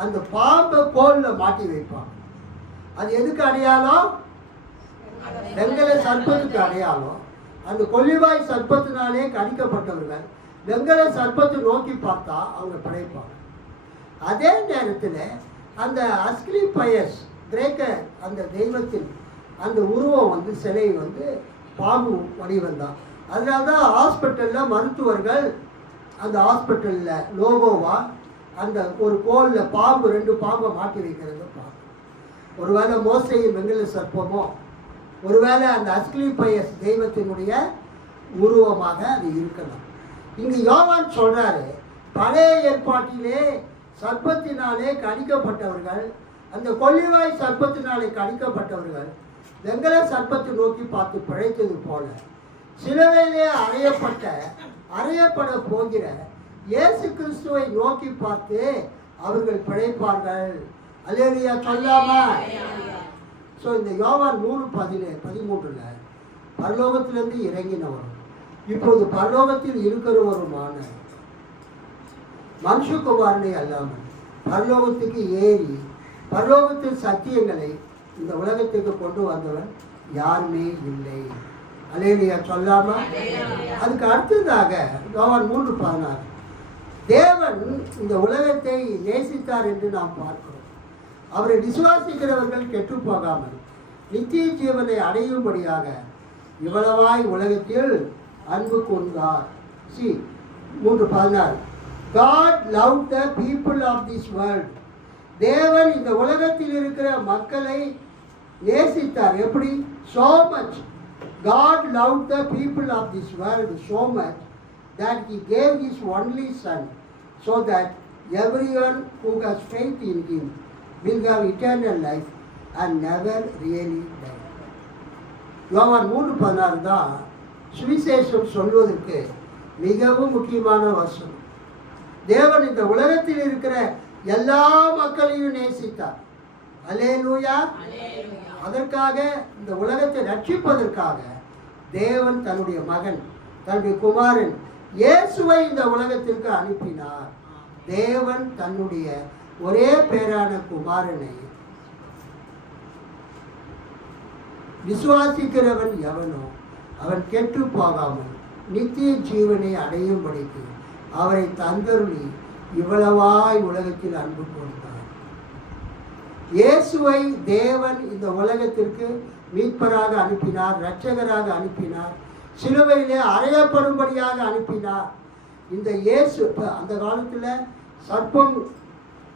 அந்த பாம்பை கோலில் மாட்டி வைப்பாங்க. அது எதுக்கு அடையாளம்? வெண்கல சர்ப்பத்துக்கு அடையாளம். அந்த கொல்லிவாய் சர்ப்பத்தினாலே கடிக்கப்பட்டவர்கள் வெண்கல சர்ப்பத்தை நோக்கி பார்த்தா அவங்க பிழைப்பாங்க. அதே நேரத்தில் அந்த அஸ்கிலிபயஸ் கிரேக்க அந்த தெய்வத்தின் அந்த உருவம் சிலை பாம்பு வடிவம் தான். அதனால தான் ஹாஸ்பிட்டலில் மருத்துவர்கள் அந்த ஹாஸ்பிட்டலில் லோகோவா அந்த ஒரு கோலில் பாம்பு 2 பாம்பை மாட்டி வைக்கிறது பார்க்கும். ஒருவேளை மோசேயின் வெண்கல சர்ப்பமோ ஒருவேளை அந்த அஸ்கிலிபயஸ் தெய்வத்தினுடைய உருவமாக அது இருக்கலாம். இங்கு யோவான் சொல்றாரு, பழைய ஏற்பாட்டிலே சர்ப்பத்தினாலே கடிக்கப்பட்டவர்கள், அந்த கொல்லிவாய் சர்ப்பத்தினாலே கடிக்கப்பட்டவர்கள் வெண்கல சர்ப்பத்தை நோக்கி பார்த்து பிழைத்தது போல சிலுவையிலே அறையப்பட போகிற இயேசு கிறிஸ்துவை நோக்கி பார்த்து அவர்கள் பிழைப்பார்கள். அல்லேலூயா சொல்லாமா? ஸோ இந்த யோவான் 3:13 பரலோகத்திலிருந்து இறங்கினவரும் இப்போது பரலோகத்தில் இருக்கிறவருமான மனுஷகுமாரனை அல்லாமல் பரலோகத்துக்கு ஏறி பரலோகத்தில் சத்தியங்களை இந்த உலகத்துக்கு கொண்டு வந்தவன் யாருமே இல்லை. அல்லேலூயா சொல்லாமா? அதுக்கு அடுத்ததாக யோவான் 3:16 தேவன் இந்த உலகத்தை நேசித்தார் என்று நாம் பார்க்கிறோம். அவரை விசுவாசிக்கிறவர்கள் கெட்டு போகாமல் நித்திய ஜீவனை அடையும்படியாக இவ்வளவாய் உலகத்தில் அன்பு கூர்ந்தார். 3:16 God loved the people of this world. தேவன் இந்த உலகத்தில் இருக்கிற மக்களை நேசித்தார். எப்படி? So much God loved the people of this world so much that he gave his only son so that everyone who has faith in him will have eternal life and never really die. யோவான் 3:16 தான் சுவிசேஷம் சொல்வதற்கு மிகவும் முக்கியமான வசனம். தேவன் இந்த உலகத்தில் இருக்கிற எல்லா மக்களையும் நேசித்தார். அல்லேலூயா. அதற்காக இந்த உலகத்தை ரட்சிப்பதற்காக தேவன் தன்னுடைய மகன், தன்னுடைய குமாரன் இயேசுவை இந்த உலகத்திற்கு அனுப்பினார். தேவன் தன்னுடைய ஒரே பேரான குமாரனை விசுவாசிக்கிறவன் எவனோ அவன் கெட்டு போகாமல் நித்திய ஜீவனை அடையும்படிக்கு அவரை தந்தருளி இவ்வளவாய் உலகத்தில் அன்பு கூர்ந்தார். இயேசுவை தேவன் இந்த உலகத்திற்கு மீட்பராக அனுப்பினார், இரட்சகராக அனுப்பினார், சிலுவையிலே அறையப்படும்படியாக அனுப்பினார். இந்த இயேசு அந்த காலத்தில் சர்ப்பம்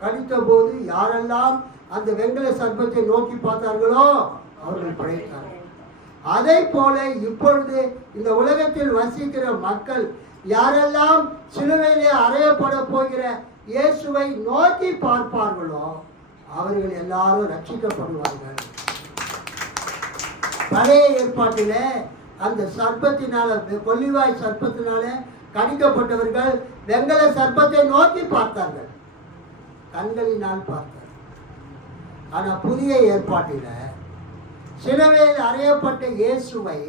கடித்த போது யாரெல்லாம் அந்த வெண்கல சர்ப்பத்தை நோக்கி பார்த்தார்களோ அவர்கள் பிழைத்தார்கள். அதை போல இப்பொழுது இந்த உலகத்தில் வசிக்கிற மக்கள் யாரெல்லாம் சிலுவையிலே அறையப்பட போகிற இயேசுவை நோக்கி பார்ப்பார்களோ அவர்கள் எல்லாரும் ரட்சிக்கப்படுவார்கள். பழைய ஏற்பாட்டில அந்த சர்ப்பத்தினால, கொல்லிவாய் சர்ப்பத்தினால கடிக்கப்பட்டவர்கள் வெண்கல சர்ப்பத்தை நோக்கி பார்த்தார்கள், கண்களினால் பார்த்தார்கள். ஆனா புதிய ஏற்பாட்டில சிலுவையில் அறையப்பட்ட இயேசுவை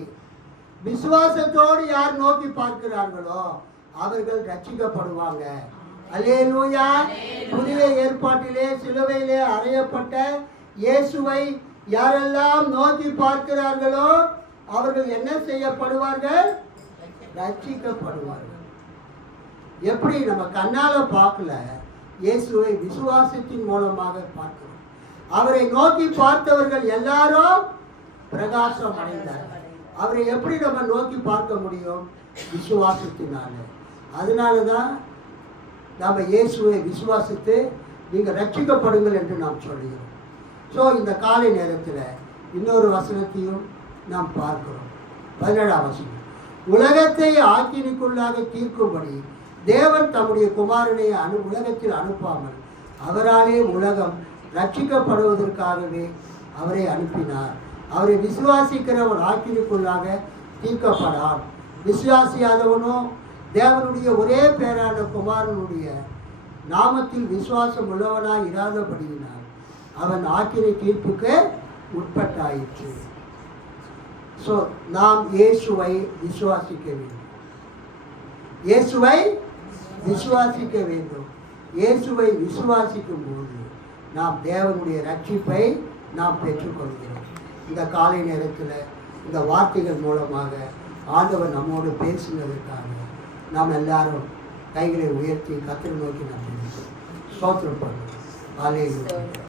விசுவாசத்தோடு யார் நோக்கி பார்க்கிறார்களோ அவர்கள் ரட்சிக்கப்படுவாங்க. அல்லேலூயா. புதிய ஏற்பாட்டிலே சிலுவையிலே அறையப்பட்ட இயேசுவை யாரெல்லாம் நோக்கி பார்க்கிறார்களோ அவர்கள் என்ன செய்யப்படுவார்கள்? ரட்சிக்கப்படுவார்கள். எப்படி நம்ம கண்ணால பார்க்கல, இயேசுவை விசுவாசத்தின் மூலமாக பார்க்கிறோம். அவரை நோக்கி பார்த்தவர்கள் எல்லாரும் பிரகாசம் அடைந்தார்கள். அவரை எப்படி நம்ம நோக்கி பார்க்க முடியும்? விசுவாசத்தினால. அதனால தான் நம்ம இயேசுவை விசுவாசித்து நீங்கள் ரட்சிக்கப்படுங்கள் என்று நாம் சொல்லுகிறோம். ஸோ இந்த காலை நேரத்தில் இன்னொரு வசனத்தையும் நாம் பார்க்கிறோம். 17ஆம் வசனம். உலகத்தை ஆக்கினிக்குள்ளாக தீர்க்கும்படி தேவன் தம்முடைய குமாரனை உலகத்தில் அனுப்பாமல் அவராலே உலகம் ரட்சிக்கப்படுவதற்காகவே அவரை அனுப்பினார். அவரை விசுவாசிக்கிறவன் ஆக்கினிக்குள்ளாக தீர்க்கப்படான். விசுவாசியாதவனோ தேவனுடைய ஒரே பேரான குமாரனுடைய நாமத்தில் விசுவாசம் உள்ளவனாய் இராதபடியினால் அவன் ஆக்கினை தீர்ப்புக்கு உட்பட்டாயிற்று. ஸோ நாம் இயேசுவை விசுவாசிக்க வேண்டும். இயேசுவை விசுவாசிக்க வேண்டும். இயேசுவை விசுவாசிக்கும் போது நாம் தேவனுடைய ரட்சிப்பை நாம் பெற்றுக்கொள்கிறோம். இந்த காலை நேரத்தில் இந்த வார்த்தைகள் மூலமாக ஆண்டவர் நம்மோடு பேசினதற்காக நாம் எல்லாரும் கைகளை உயர்த்தி கர்த்தரை நோக்கி நாம் ஸ்தோத்திரம் பண்ணுவோம்.